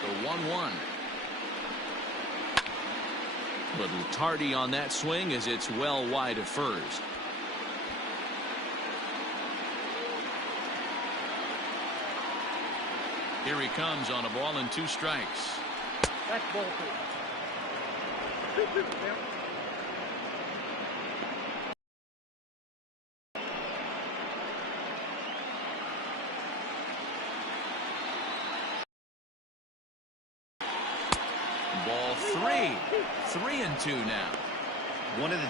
The 1-1. Little tardy on that swing as it's well wide of first. Here he comes on a ball and 2 strikes. That's ball 2. 2-2, Sam. Ball 3. 3-2 now. One of the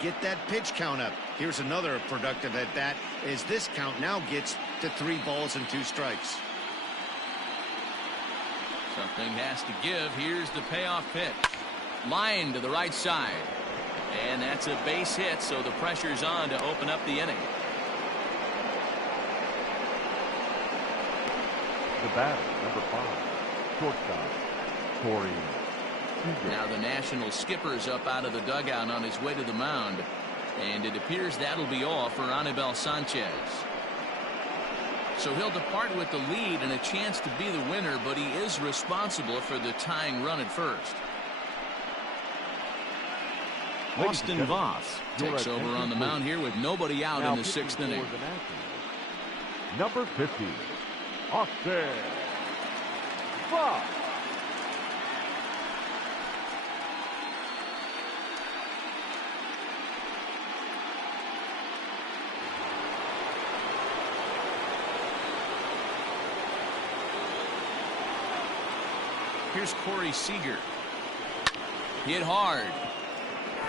get that pitch count up. Here's another productive at bat as this count now gets to 3 balls and 2 strikes. Something has to give. Here's the payoff pitch. Line to the right side. And that's a base hit, so the pressure's on to open up the inning. The batter, number 5, shortstop, Corey. Now the National skipper's up out of the dugout on his way to the mound. And it appears that'll be all for Anibal Sanchez. So he'll depart with the lead and a chance to be the winner, but he is responsible for the tying run at first. Austin Voth takes over on the mound here with nobody out in the 6th inning. Number 50, Austin Voth. Here's Corey Seager. Hit hard.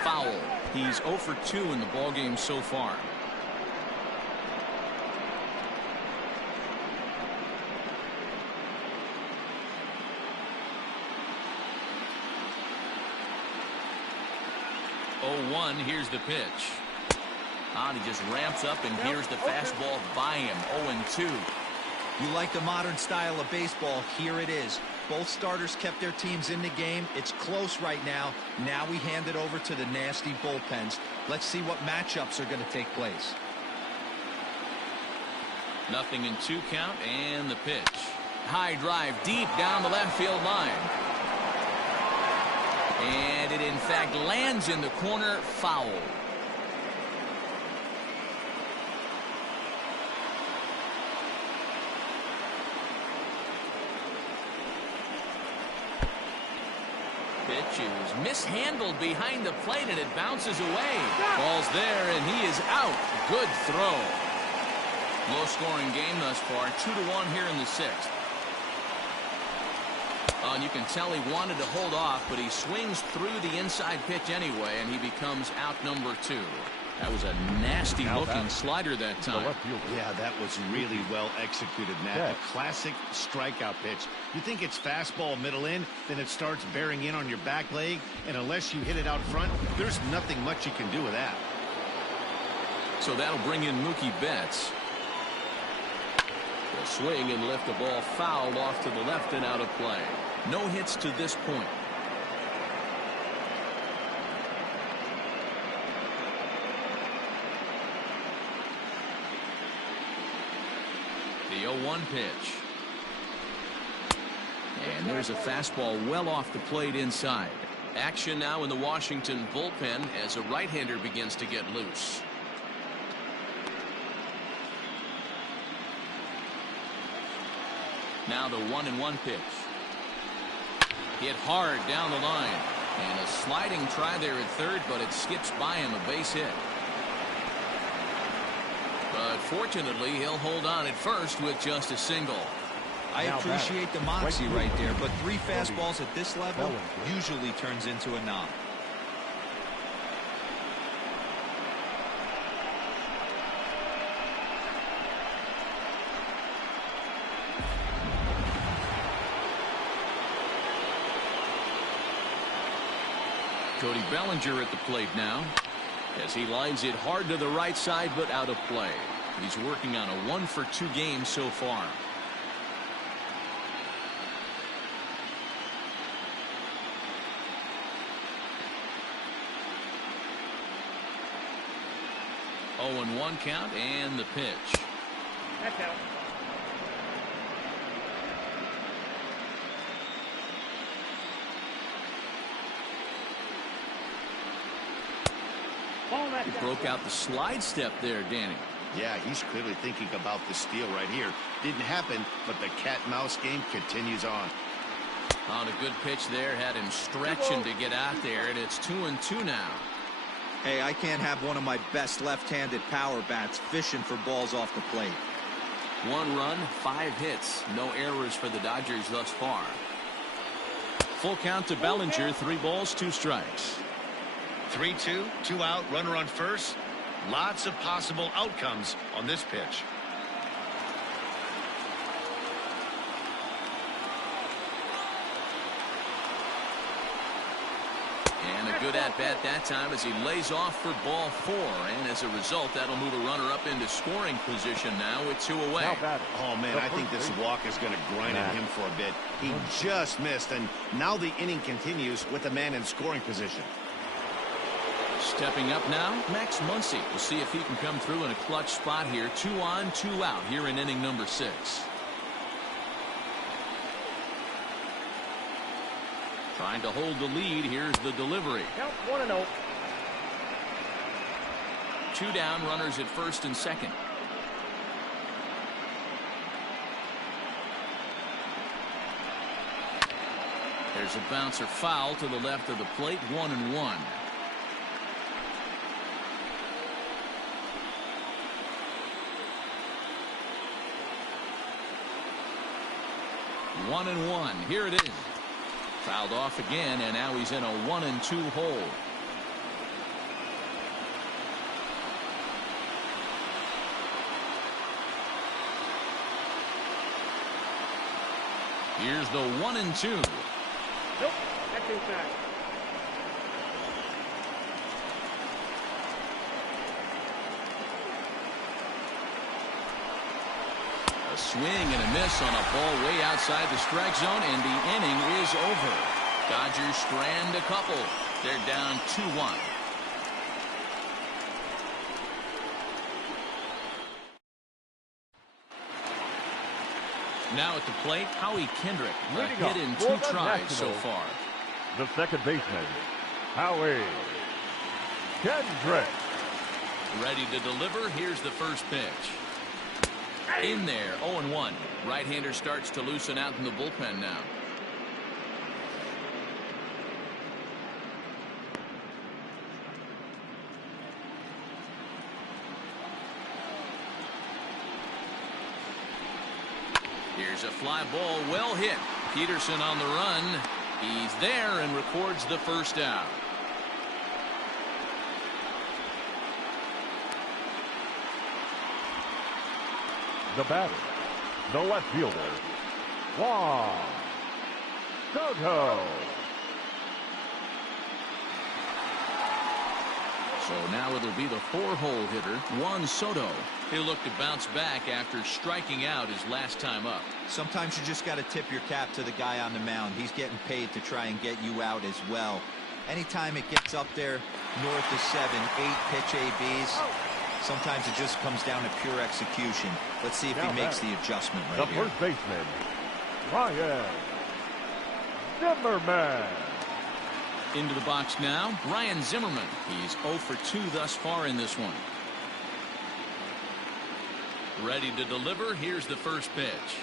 Foul. He's 0 for 2 in the ballgame so far. Oh, 1. Here's the pitch. He just ramps up, and here's the fastball by him. 0-2. You like the modern style of baseball, here it is. Both starters kept their teams in the game. It's close right now. Now we hand it over to the nasty bullpens. Let's see what matchups are going to take place. 0-2 count, and the pitch. High drive deep down the left field line. And it in fact lands in the corner, foul. Pitch is mishandled behind the plate, and it bounces away. Ball's there, and he is out. Good throw. Low-scoring game thus far, 2-1 here in the 6th. And you can tell he wanted to hold off, but he swings through the inside pitch anyway, and he becomes out number 2. That was a nasty-looking slider that time. Yeah, that was really well executed, Matt. A classic strikeout pitch. You think it's fastball middle in, then it starts bearing in on your back leg, and unless you hit it out front, there's nothing much you can do with that. So that'll bring in Mookie Betts. They'll swing and lift the ball fouled off to the left and out of play. No hits to this point. The 0-1 pitch. And there's a fastball well off the plate inside. Action now in the Washington bullpen as a right-hander begins to get loose. Now the 1-1 pitch. Hit hard down the line. And a sliding try there at third, but it skips by him, a base hit. But fortunately, he'll hold on at first with just a single. I appreciate the moxie right there, but 3 fastballs at this level usually turns into a knock. Cody Bellinger at the plate now as he lines it hard to the right side, but out of play. He's working on a 1-for-2 game so far. Oh, and 1 count, and the pitch. That counts. He broke out the slide step there, Danny. Yeah, he's clearly thinking about the steal right here. Didn't happen, but the cat-mouse game continues on. On a good pitch there, had him stretching to get out there, and it's 2-2 now. Hey, I can't have one of my best left-handed power bats fishing for balls off the plate. 1 run, 5 hits. No errors for the Dodgers thus far. Full count to Bellinger, 3 balls, 2 strikes. 3-2, 2 out, runner on first. Lots of possible outcomes on this pitch. And a good at-bat that time as he lays off for ball 4. And as a result, that'll move a runner up into scoring position now with 2 away. Oh, man, I think this walk is going to grind at him for a bit. He just missed, and now the inning continues with the man in scoring position. Stepping up now, Max Muncy. We'll see if he can come through in a clutch spot here. 2 on, 2 out here in inning number 6. Trying to hold the lead. Here's the delivery. Count 1-0. 2 down, runners at first and second. There's a bouncer foul to the left of the plate. 1-1. One and 1. Here it is. Fouled off again, and now he's in a 1-2 hole. Here's the 1-2. Nope, that's inside. A swing and a miss on a ball way outside the strike zone, and the inning is over. Dodgers strand a couple. They're down 2-1. Now at the plate, Howie Kendrick. A hit in 2 tries so far. The second baseman, Howie Kendrick. Ready to deliver. Here's the first pitch. In there, 0-1. Right-hander starts to loosen out in the bullpen now. Here's a fly ball, well hit. Peterson on the run. He's there and records the first out. The batter, the left fielder, Juan Soto. So now it'll be the 4-hole hitter, Juan Soto. He'll look to bounce back after striking out his last time up. Sometimes you just got to tip your cap to the guy on the mound. He's getting paid to try and get you out as well. Anytime it gets up there north of 7, 8 pitch ABs, sometimes it just comes down to pure execution. Let's see if he makes the adjustment right here. The first baseman, Ryan Zimmerman. Into the box now, Ryan Zimmerman. He's 0 for 2 thus far in this one. Ready to deliver. Here's the first pitch.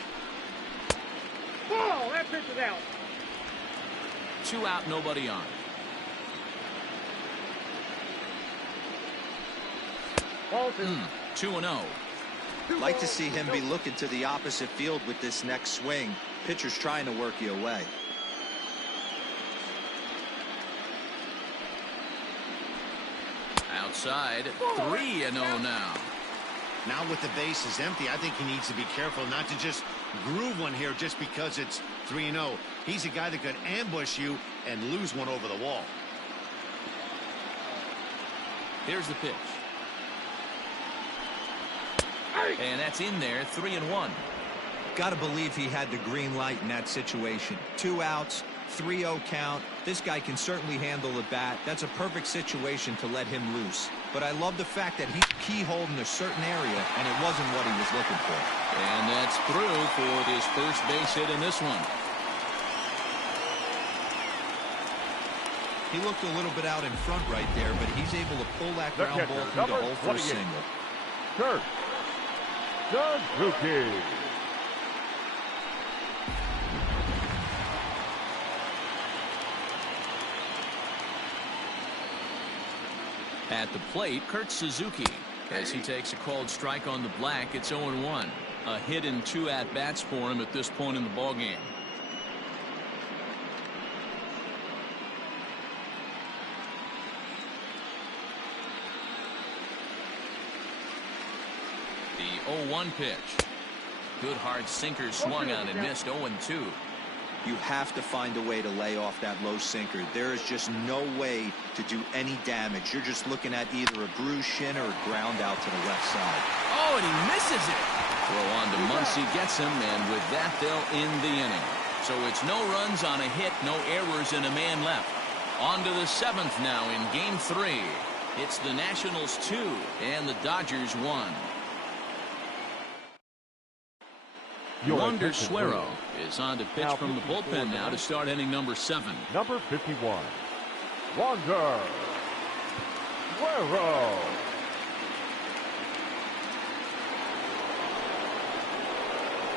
Ball, that pitch is out. 2 out, nobody on. Ball 2. 2-0. Like to see him be looking to the opposite field with this next swing. Pitcher's trying to work you away. Outside, 3-0 now. Now with the bases empty, I think he needs to be careful not to just groove one here just because it's 3-0. He's a guy that could ambush you and lose one over the wall. Here's the pitch. And that's in there, 3-1. Got to believe he had the green light in that situation. 2 outs, 3-0 count. This guy can certainly handle the bat. That's a perfect situation to let him loose. But I love the fact that he's keyholed in a certain area, and it wasn't what he was looking for. And that's through for this first base hit in this one. He looked a little bit out in front right there, but he's able to pull that ground ball through the hole for a single. Kurt Suzuki. At the plate, Kurt Suzuki. As he takes a called strike on the black, it's 0-1. A hit in 2 at-bats for him at this point in the ballgame. The 0-1 pitch. Good hard sinker swung on and missed. 0-2. You have to find a way to lay off that low sinker. There is just no way to do any damage. You're just looking at either a bruised shin or a ground out to the left side. Oh, and he misses it. Throw on to Muncy, gets him, and with that, they'll end the inning. So it's no runs on a hit, no errors, and a man left. On to the 7th now in Game 3. It's the Nationals 2 and the Dodgers 1. Wander Suero is on to pitch from the bullpen now to start inning number 7. Number 51, Wander Suero.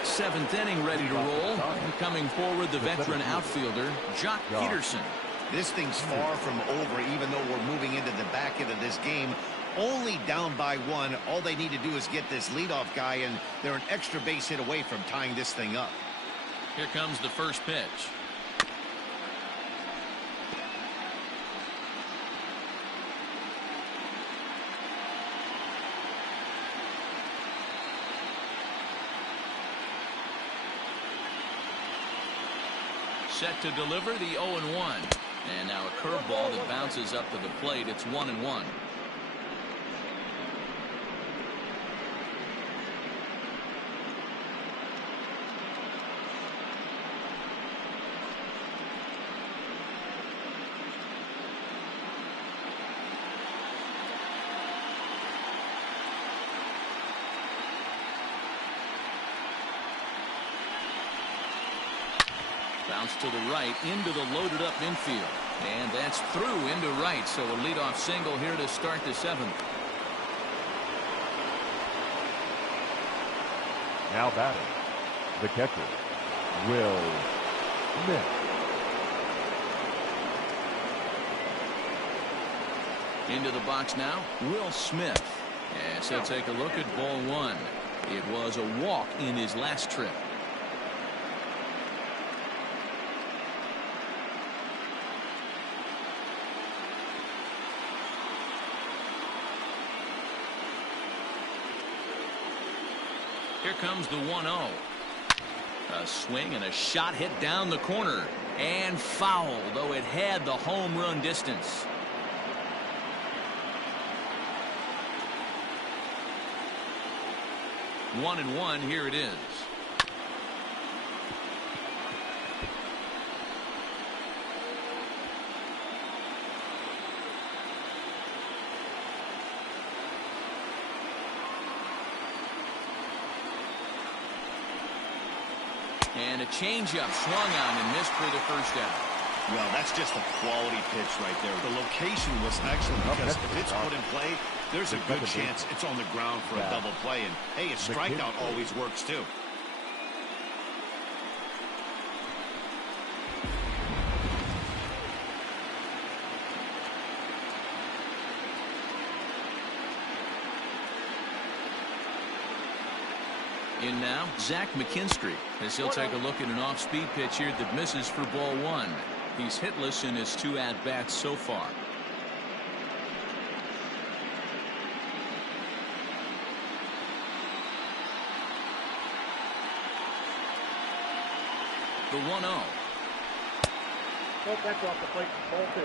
Seventh inning ready to roll. And coming forward, the veteran outfielder, Jock Peterson. This thing's far from over, even though we're moving into the back end of this game. Only down by 1. All they need to do is get this leadoff guy, and they're an extra base hit away from tying this thing up. Here comes the first pitch. Set to deliver the 0-1. And now a curveball that bounces up to the plate. It's 1-1. Bounce to the right into the loaded up infield. And that's through into right. So a leadoff single here to start the 7th. Now batting, the catcher, Will Smith. Into the box now, Will Smith. As he'll take a look at ball 1. It was a walk in his last trip. Here comes the 1-0. A swing and a shot hit down the corner. And foul, though it had the home run distance. One and one, here it is. And a changeup swung on and missed for the first out. Well, that's just a quality pitch right there. The location was excellent because if it's put in play, there's a good chance it's on the ground for a double play. And, hey, a strikeout always works, too. In now, Zach McKinstry, as he'll take a look at an off-speed pitch here that misses for ball 1. He's hitless in his 2 at-bats so far. The 1-0. Oh, that's off the plate. Ball 2.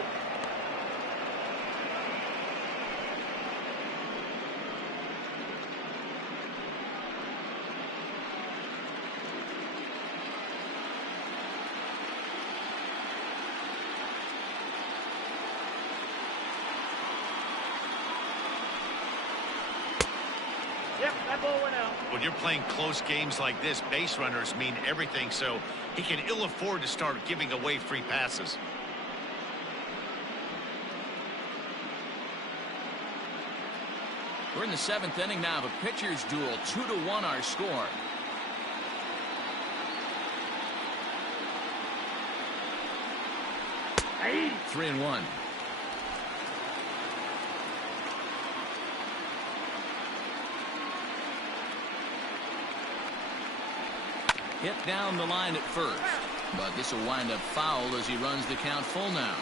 Yep, that ball went out. When you're playing close games like this, base runners mean everything, so he can ill afford to start giving away free passes. We're in the 7th inning now of a pitcher's duel. 2-1 our score. Hey. 3-1. Hit down the line at first, but this will wind up foul as he runs the count full now.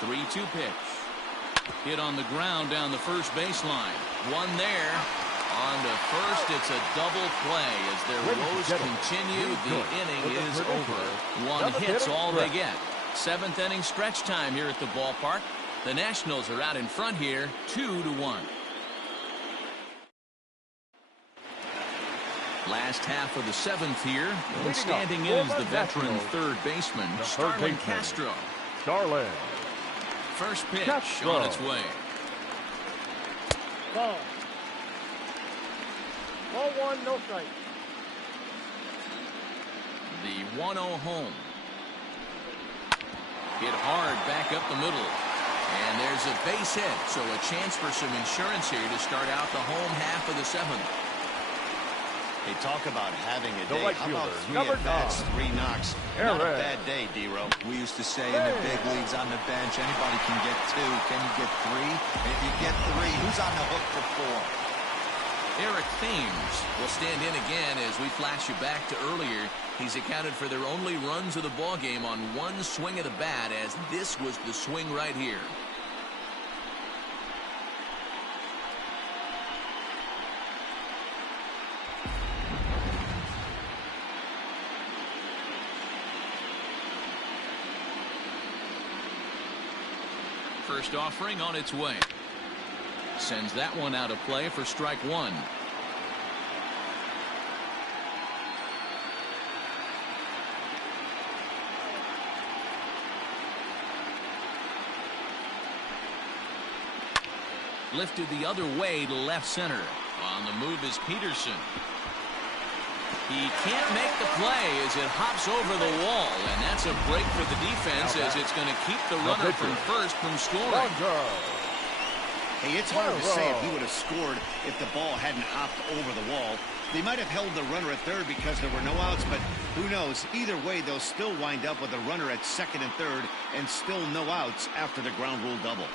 Three-two pitch. Hit on the ground down the first baseline. One there. On to first, it's a double play as their woes continue. The inning is over. One hit's all they get. 7th inning stretch time here at the ballpark. The Nationals are out in front here, 2-1. Last half of the 7th here. And standing in is the veteran third baseman, Starlin Castro. Starlin. First pitch on its way. Ball. Ball 1, no strike. The 1-0 home. Hit hard back up the middle. And there's a base hit, so a chance for some insurance here to start out the home half of the 7th. They talk about having a day. How about 3 at-bats, 3 knocks? Not a bad day, D-Row. We used to say in the big leagues on the bench, anybody can get 2. Can you get 3? And if you get 3, who's on the hook for 4? Eric Thames will stand in again as we flash you back to earlier. He's accounted for their only runs of the ball game on one swing of the bat, as this was the swing right here. First offering on its way. Sends that one out of play for strike 1. Lifted the other way to left center. On the move is Peterson. He can't make the play as it hops over the wall, and that's a break for the defense as it's going to keep the runner from first from scoring. Hey, it's hard to say if he would have scored if the ball hadn't hopped over the wall. They might have held the runner at third because there were no outs, but who knows? Either way, they'll still wind up with a runner at second and third and still no outs after the ground rule double.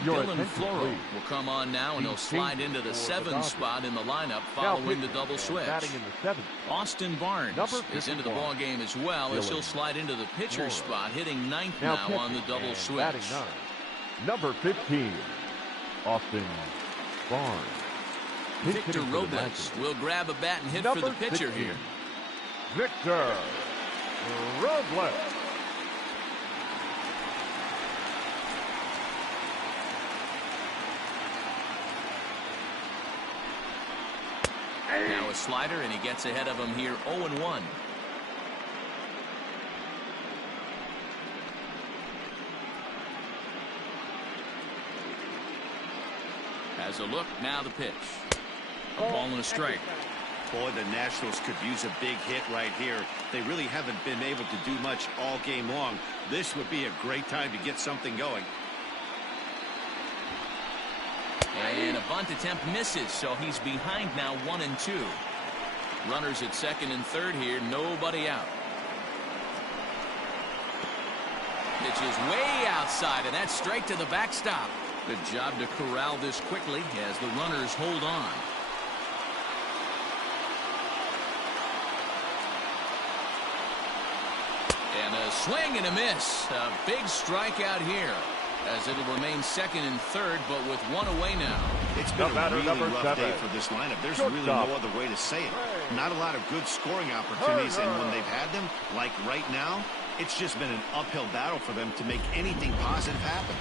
Dylan Floro will come on now, and he'll slide into the 7th spot in the lineup following the double switch. Austin Barnes is into the ball game as well, as he'll slide into the pitcher's spot, hitting 9th now on the double switch. Number 15, Austin Barnes. Victor Robles will grab a bat and hit for the pitcher here. Victor Robles. Now a slider, and he gets ahead of him here, 0-1. Has a look, now the pitch. A ball and a strike. Boy, the Nationals could use a big hit right here. They really haven't been able to do much all game long. This would be a great time to get something going. And a bunt attempt misses, so he's behind now 1-2. Runners at second and third here, nobody out. Pitch is way outside, and that's straight to the backstop. Good job to corral this quickly as the runners hold on. And a swing and a miss. A big strikeout here, as it'll remain second and third, but with one away now. It's been a really rough day for this lineup. There's really no other way to say it. Not a lot of good scoring opportunities, and when they've had them, like right now, it's just been an uphill battle for them to make anything positive happen.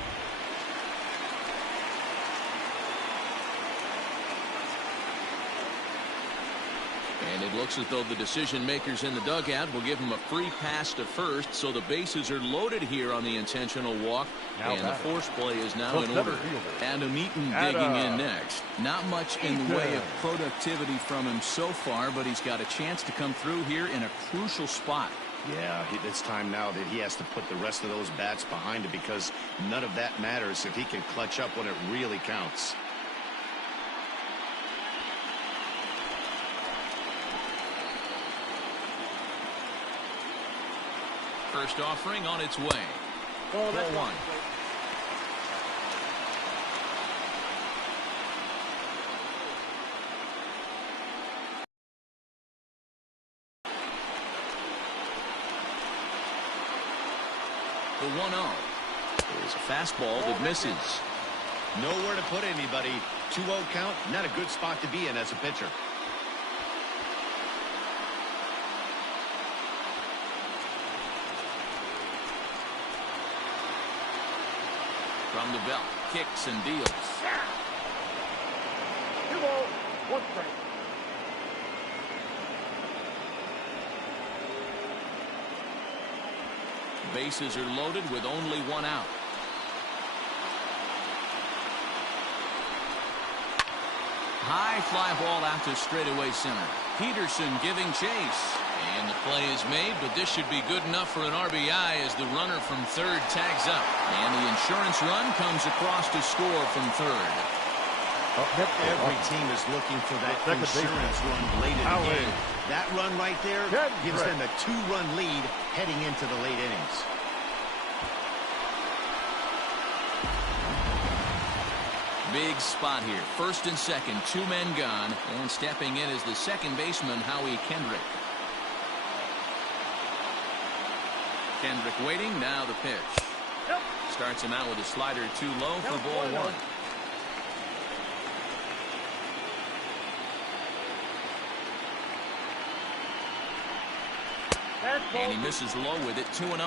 And it looks as though the decision makers in the dugout will give him a free pass to first, so the bases are loaded here on the intentional walk, and the force play is now in order. Adam Eaton digging in next. Not much in the way of productivity from him so far, but he's got a chance to come through here in a crucial spot. Yeah, it's time now that he has to put the rest of those bats behind him, because none of that matters if he can clutch up when it really counts. First offering on its way. Ball one. The 1-0 is a fastball that misses. Nowhere to put anybody. 2-0 count, not a good spot to be in as a pitcher. From the belt, kicks and deals. 2 balls, 1 strike. Bases are loaded with only one out. High fly ball out to straightaway center. Peterson giving chase. And the play is made, but this should be good enough for an RBI as the runner from third tags up. And the insurance run comes across to score from third. Every team is looking for that insurance run late in the game. That run right there gives them a 2-run lead heading into the late innings. Big spot here. First and second, 2 men gone. And stepping in is the second baseman, Howie Kendrick. Kendrick waiting, now the pitch. Starts him out with a slider too low for ball 1. And he misses low with it, 2-0.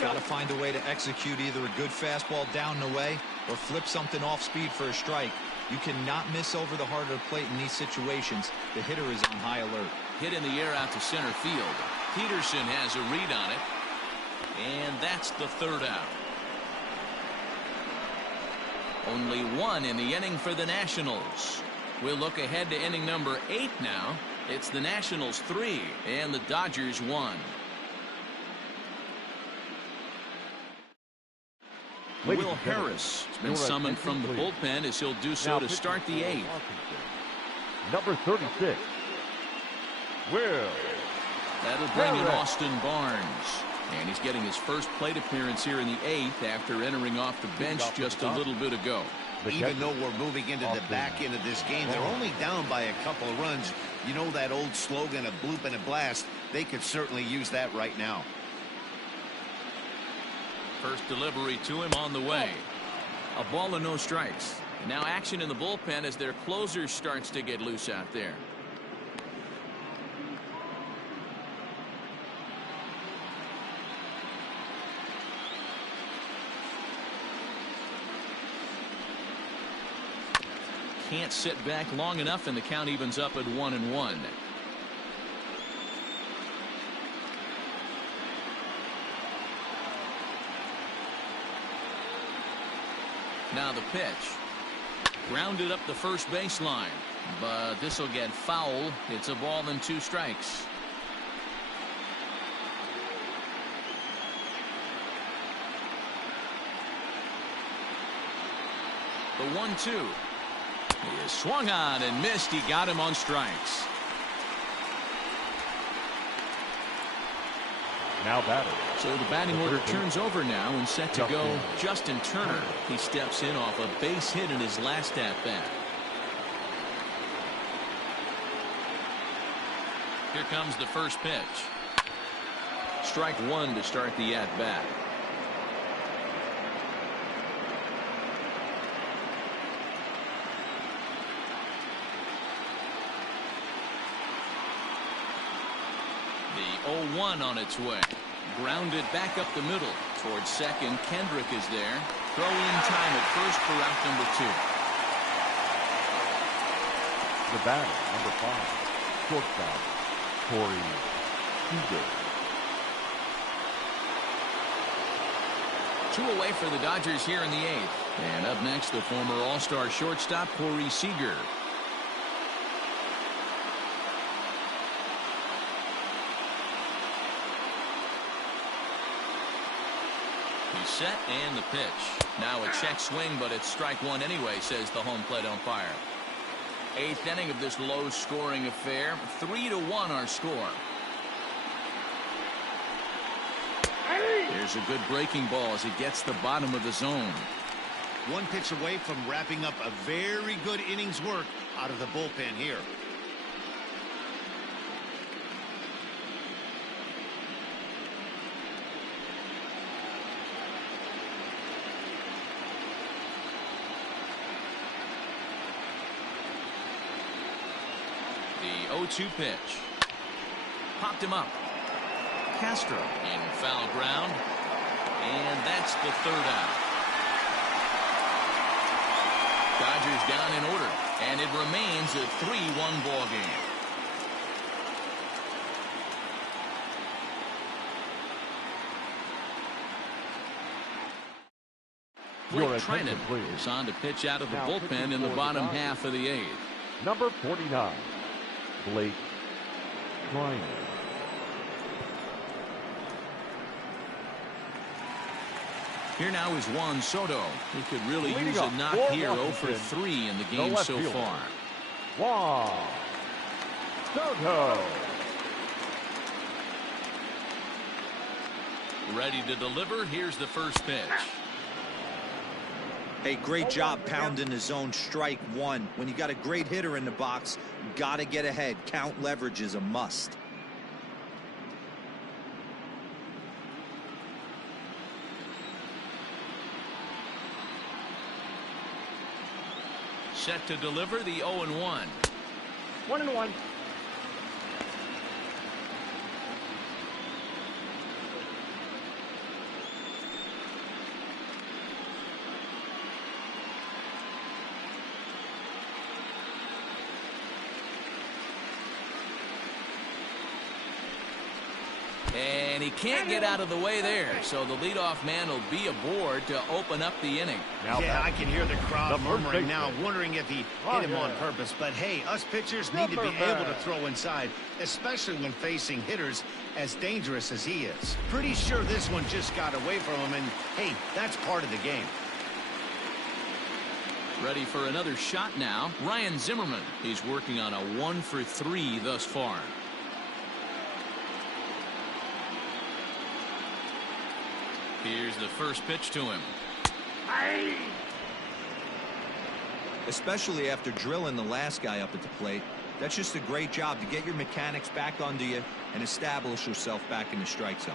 Got to find a way to execute either a good fastball down and away or flip something off speed for a strike. You cannot miss over the heart of the plate in these situations. The hitter is on high alert. Hit in the air out to center field. Peterson has a read on it. And that's the third out. Only one in the inning for the Nationals. We'll look ahead to inning number 8 now. It's the Nationals 3 and the Dodgers 1. Will Harris has been summoned from the bullpen as he'll do so to start the 8th. Number 36. Will. That'll bring in Austin Barnes. And he's getting his first plate appearance here in the 8th after entering off the bench just a little bit ago. Even though we're moving into the back end of this game, they're only down by a couple of runs. You know that old slogan of bloop and a blast? They could certainly use that right now. First delivery to him on the way. A ball and no strikes. Now action in the bullpen as their closer starts to get loose out there. Can't sit back long enough, and the count evens up at 1-1. Now the pitch. Grounded up the first baseline, but this will get foul. It's a ball and 2 strikes. The 1-2. He is swung on and missed. He got him on strikes. Now batter. So the batting order turns over now and set to go Justin Turner. He steps in off a base hit in his last at-bat. Here comes the first pitch. Strike 1 to start the at-bat. The 0-1 on its way. Grounded back up the middle towards second. Kendrick is there. Throw in time at first for out number 2. The batter, number 5, shortstop, Corey Seager. 2 away for the Dodgers here in the 8th. And up next, the former All-Star shortstop, Corey Seager. He's set and the pitch. Now a check swing, but it's strike 1 anyway, says the home plate umpire. 8th inning of this low-scoring affair. 3-1 our score. Here's a good breaking ball as he gets the bottom of the zone. One pitch away from wrapping up a very good innings work out of the bullpen here. The 0-2 pitch. Popped him up. Castro in foul ground. And that's the 3rd out. Dodgers down in order. And it remains a 3-1 ball game. Blake Trinan is on to pitch out of the bullpen in the bottom half of the 8th. Number 49, Blake Trinan. Here now is Juan Soto. He could really use a knock here. 0 for 3 in the game so far. Juan Soto. Ready to deliver. Here's the first pitch. Hey, great job pounding the zone. Strike 1. When you got a great hitter in the box, got to get ahead. Count leverage is a must. Set to deliver the 0-1. 1-1. And he can't get out of the way there, so the leadoff man will be aboard to open up the inning. Yeah, I can hear the crowd murmuring now, wondering if he hit him on purpose. But hey, us pitchers need to be able to throw inside, especially when facing hitters as dangerous as he is. Pretty sure this one just got away from him, and hey, that's part of the game. Ready for another shot now, Ryan Zimmerman. He's working on a 1-for-3 thus far. Here's the first pitch to him. Especially after drilling the last guy up at the plate. That's just a great job to get your mechanics back under you and establish yourself back in the strike zone.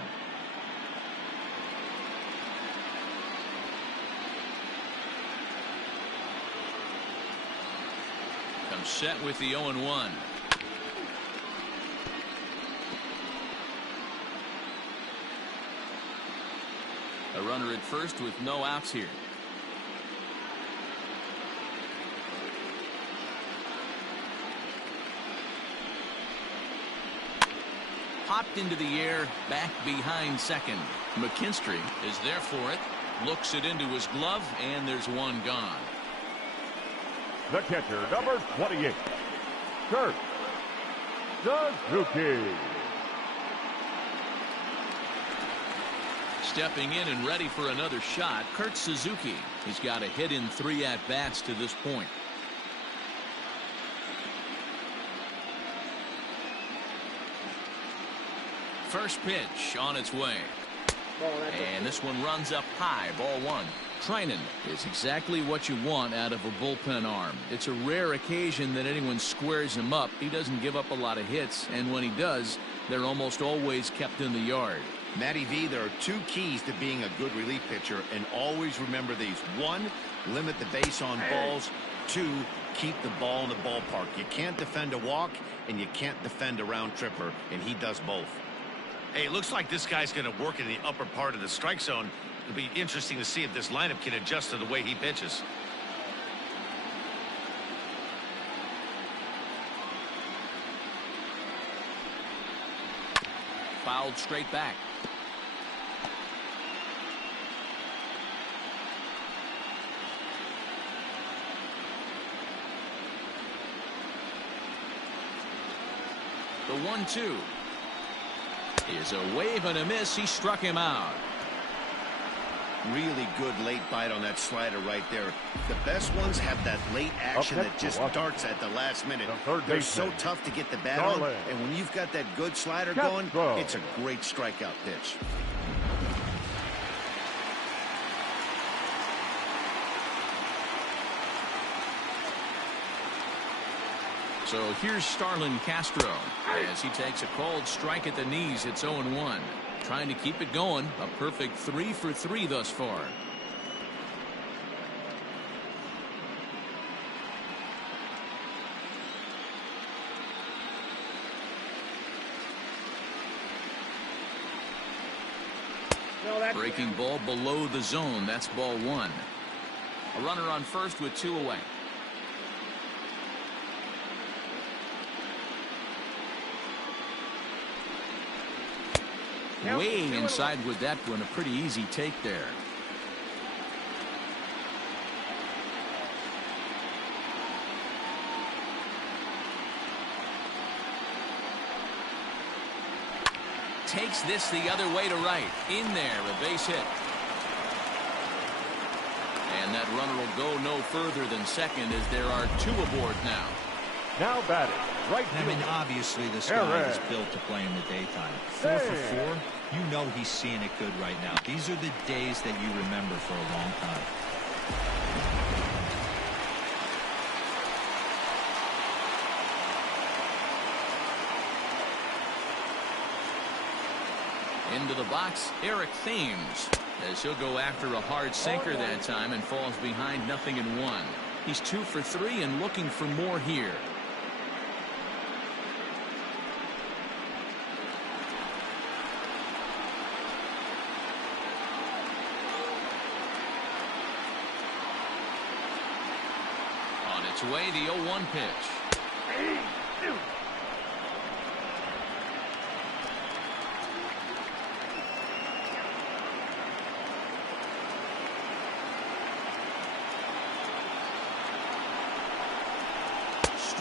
Comes set with the 0-1. A runner at first with no outs here. Popped into the air, back behind second. McKinstry is there for it. Looks it into his glove, and there's one gone. The catcher, number 28, Kurt Suzuki. Stepping in and ready for another shot, Kurt Suzuki. He's got a hit in 3 at-bats to this point. First pitch on its way. And this one runs up high, ball 1. Trinan is exactly what you want out of a bullpen arm. It's a rare occasion that anyone squares him up. He doesn't give up a lot of hits, and when he does, they're almost always kept in the yard. Matty V, there are 2 keys to being a good relief pitcher, and always remember these. 1, limit the base on balls. 2, keep the ball in the ballpark. You can't defend a walk, and you can't defend a round tripper, and he does both. Hey, it looks like this guy's going to work in the upper part of the strike zone. It'll be interesting to see if this lineup can adjust to the way he pitches. Fouled straight back. The 1-2 is a wave and a miss. He struck him out. Really good late bite on that slider right there. The best ones have that late action that just darts at the last minute. They're so tough to get the bat on, and when you've got that good slider going, it's a great strikeout pitch. So here's Starlin Castro as he takes a called strike at the knees. It's 0-1. Trying to keep it going. A perfect 3-for-3 thus far. Breaking ball below the zone. That's ball 1. A runner on first with 2 away. Way inside with that one. A pretty easy take there. Takes this the other way to right. In there, a base hit. And that runner will go no further than second as there are 2 aboard now. Now batting, right I mean, obviously this guy is built to play in the daytime. 4 for 4, you know he's seeing it good right now. These are the days that you remember for a long time. Into the box, Eric Thames, as he'll go after a hard sinker that time and falls behind 0-1. He's 2 for 3 and looking for more here. On its way, the 0-1 pitch.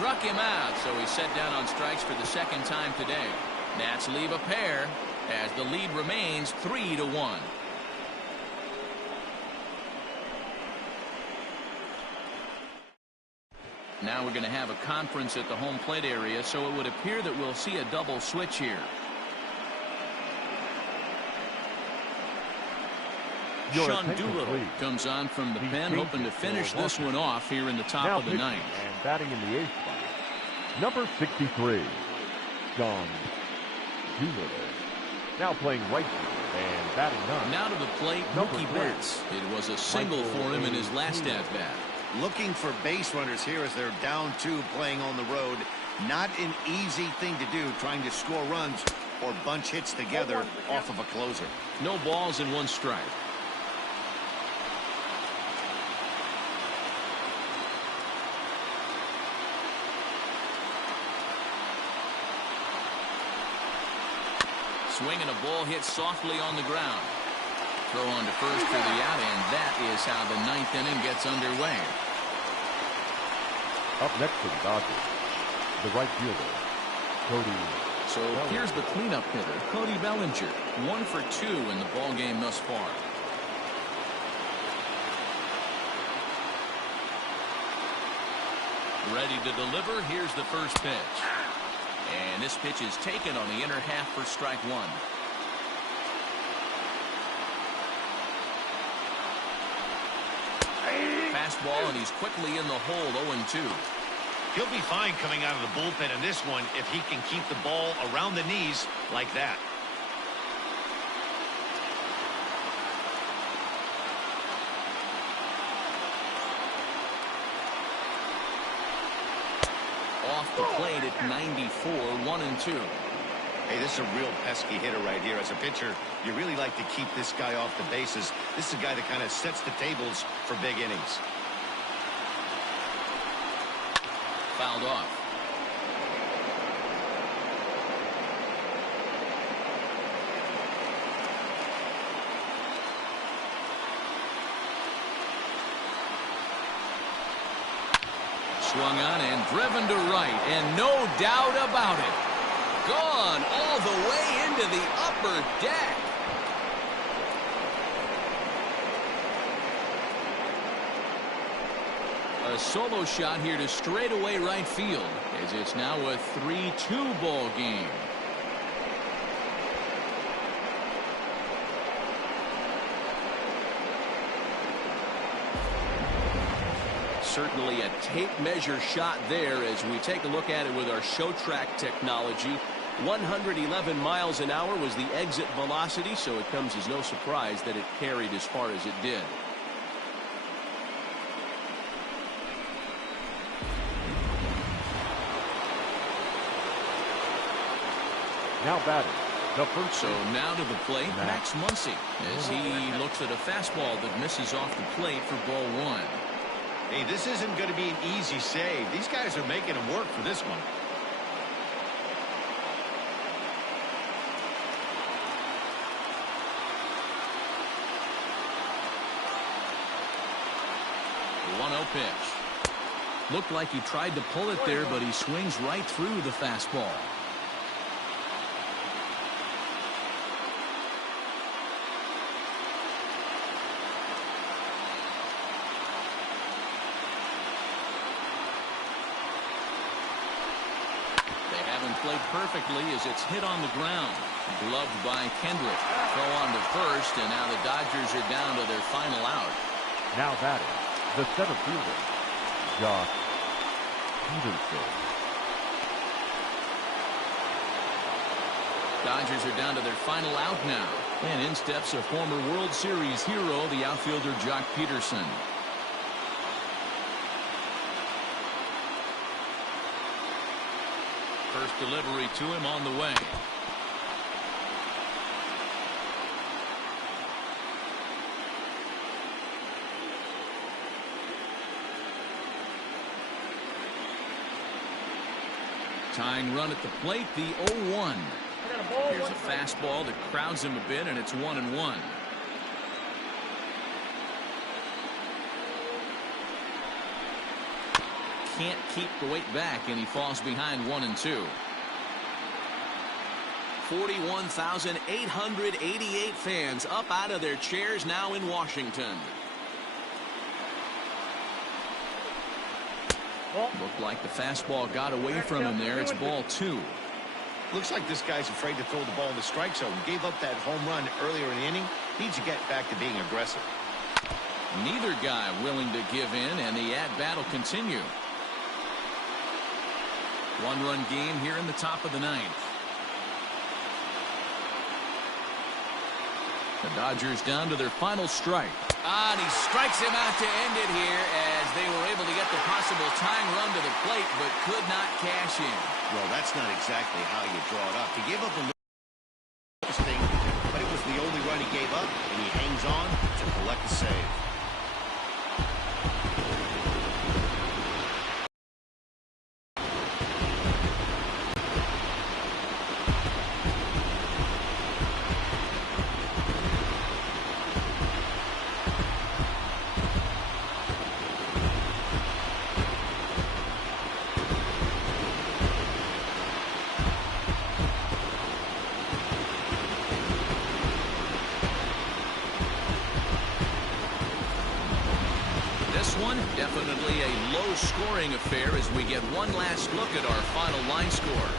Struck him out, so he's set down on strikes for the second time today. Nats leave a pair as the lead remains 3-1. Now we're going to have a conference at the home plate area, so it would appear that we'll see a double switch here. Sean Doolittle comes on from the pen, hoping to finish this one off here in the top of the ninth. And batting in the 8th spot, number 63, Sean Doolittle. Now playing right field and batting ninth. Now to the plate, Mookie Betts. It was a single for him in his last at-bat. Looking for base runners here as they're down 2 playing on the road. Not an easy thing to do, trying to score runs or bunch hits together off of a closer. No balls and 1 strike. Swing and a ball hit softly on the ground. Throw on to first for the out, and that is how the 9th inning gets underway. Up next for the Dodgers, the right fielder, Cody. So here's the cleanup hitter, Cody Bellinger. 1 for 2 in the ball game thus far. Ready to deliver. Here's the first pitch. And this pitch is taken on the inner half for strike 1. Fastball, and he's quickly in the hole, 0-2. He'll be fine coming out of the bullpen in this one if he can keep the ball around the knees like that. Off the plate at 94, 1-2. Hey, this is a real pesky hitter right here. As a pitcher, you really like to keep this guy off the bases. This is a guy that kind of sets the tables for big innings. Fouled off. Swung on and driven to right, and no doubt about it. Gone all the way into the upper deck. A solo shot here to straightaway right field, as it's now a 3-2 ball game. Certainly a tape measure shot there as we take a look at it with our show track technology. 111 miles an hour was the exit velocity, so it comes as no surprise that it carried as far as it did. Now batting, the first. So now to the plate, Max Muncy, as he looks at a fastball that misses off the plate for ball 1. Hey, this isn't going to be an easy save. These guys are making him work for this one. The 1-0 pitch. Looked like he tried to pull it there, but he swings right through the fastball. Played perfectly as it's hit on the ground. Gloved by Kendrick. Throw on to first, and now the Dodgers are down to their final out. Now batting, the center fielder, Josh Peterson. Dodgers are down to their final out now. And in steps a former World Series hero, the outfielder Jock Peterson. First delivery to him on the way. Tying run at the plate, the 0-1. Here's a fastball that crowds him a bit, and it's 1-1. can't keep the weight back, and he falls behind 1-2. 41,888 fans up out of their chairs now in Washington. Looked like the fastball got away from him there. It's ball 2. Looks like this guy's afraid to throw the ball in the strike zone. Gave up that home run earlier in the inning. Needs to get back to being aggressive. Neither guy willing to give in, and the at-bat will continue. One-run game here in the top of the 9th. The Dodgers down to their final strike. And he strikes him out to end it here as they were able to get the possible tying run to the plate, but could not cash in. Well, that's not exactly how you draw it up. He gave up a little thing, but it was the only run he gave up, and he hangs on to collect the save. Definitely a low-scoring affair as we get one last look at our final line score.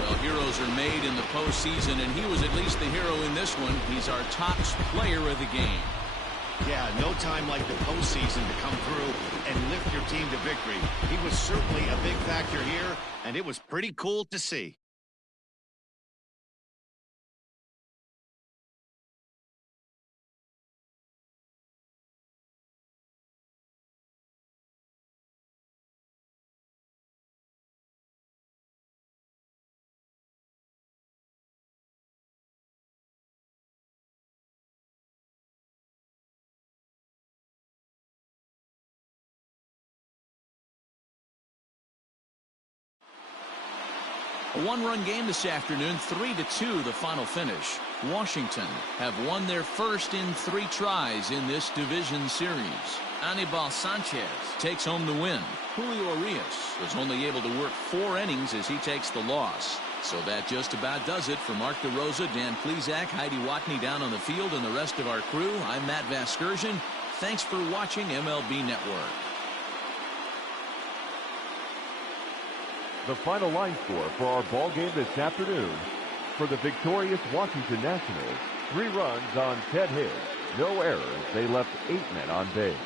Well, heroes are made in the postseason, and he was at least the hero in this one. He's our top player of the game. Yeah, no time like the postseason to come through and lift your team to victory. He was certainly a big factor here, and it was pretty cool to see. A one-run game this afternoon, 3-2 the final finish. Washington have won their first in 3 tries in this division series. Anibal Sanchez takes home the win. Julio Urias was only able to work 4 innings as he takes the loss. So that just about does it. For Mark DeRosa, Dan Plesac, Heidi Watney down on the field, and the rest of our crew, I'm Matt Vasgersian. Thanks for watching MLB Network. The final line score for our ball game this afternoon: for the victorious Washington Nationals, 3 runs on 10 hits, no errors. They left 8 men on base.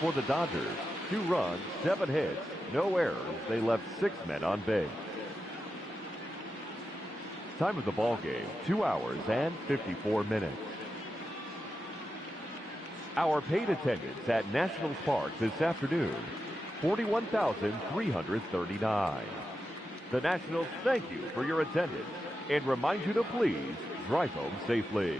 For the Dodgers, 2 runs, 7 hits, no errors. They left 6 men on base. Time of the ball game, 2 hours and 54 minutes. Our paid attendance at Nationals Park this afternoon: 41,339. The Nationals thank you for your attendance and remind you to please drive home safely.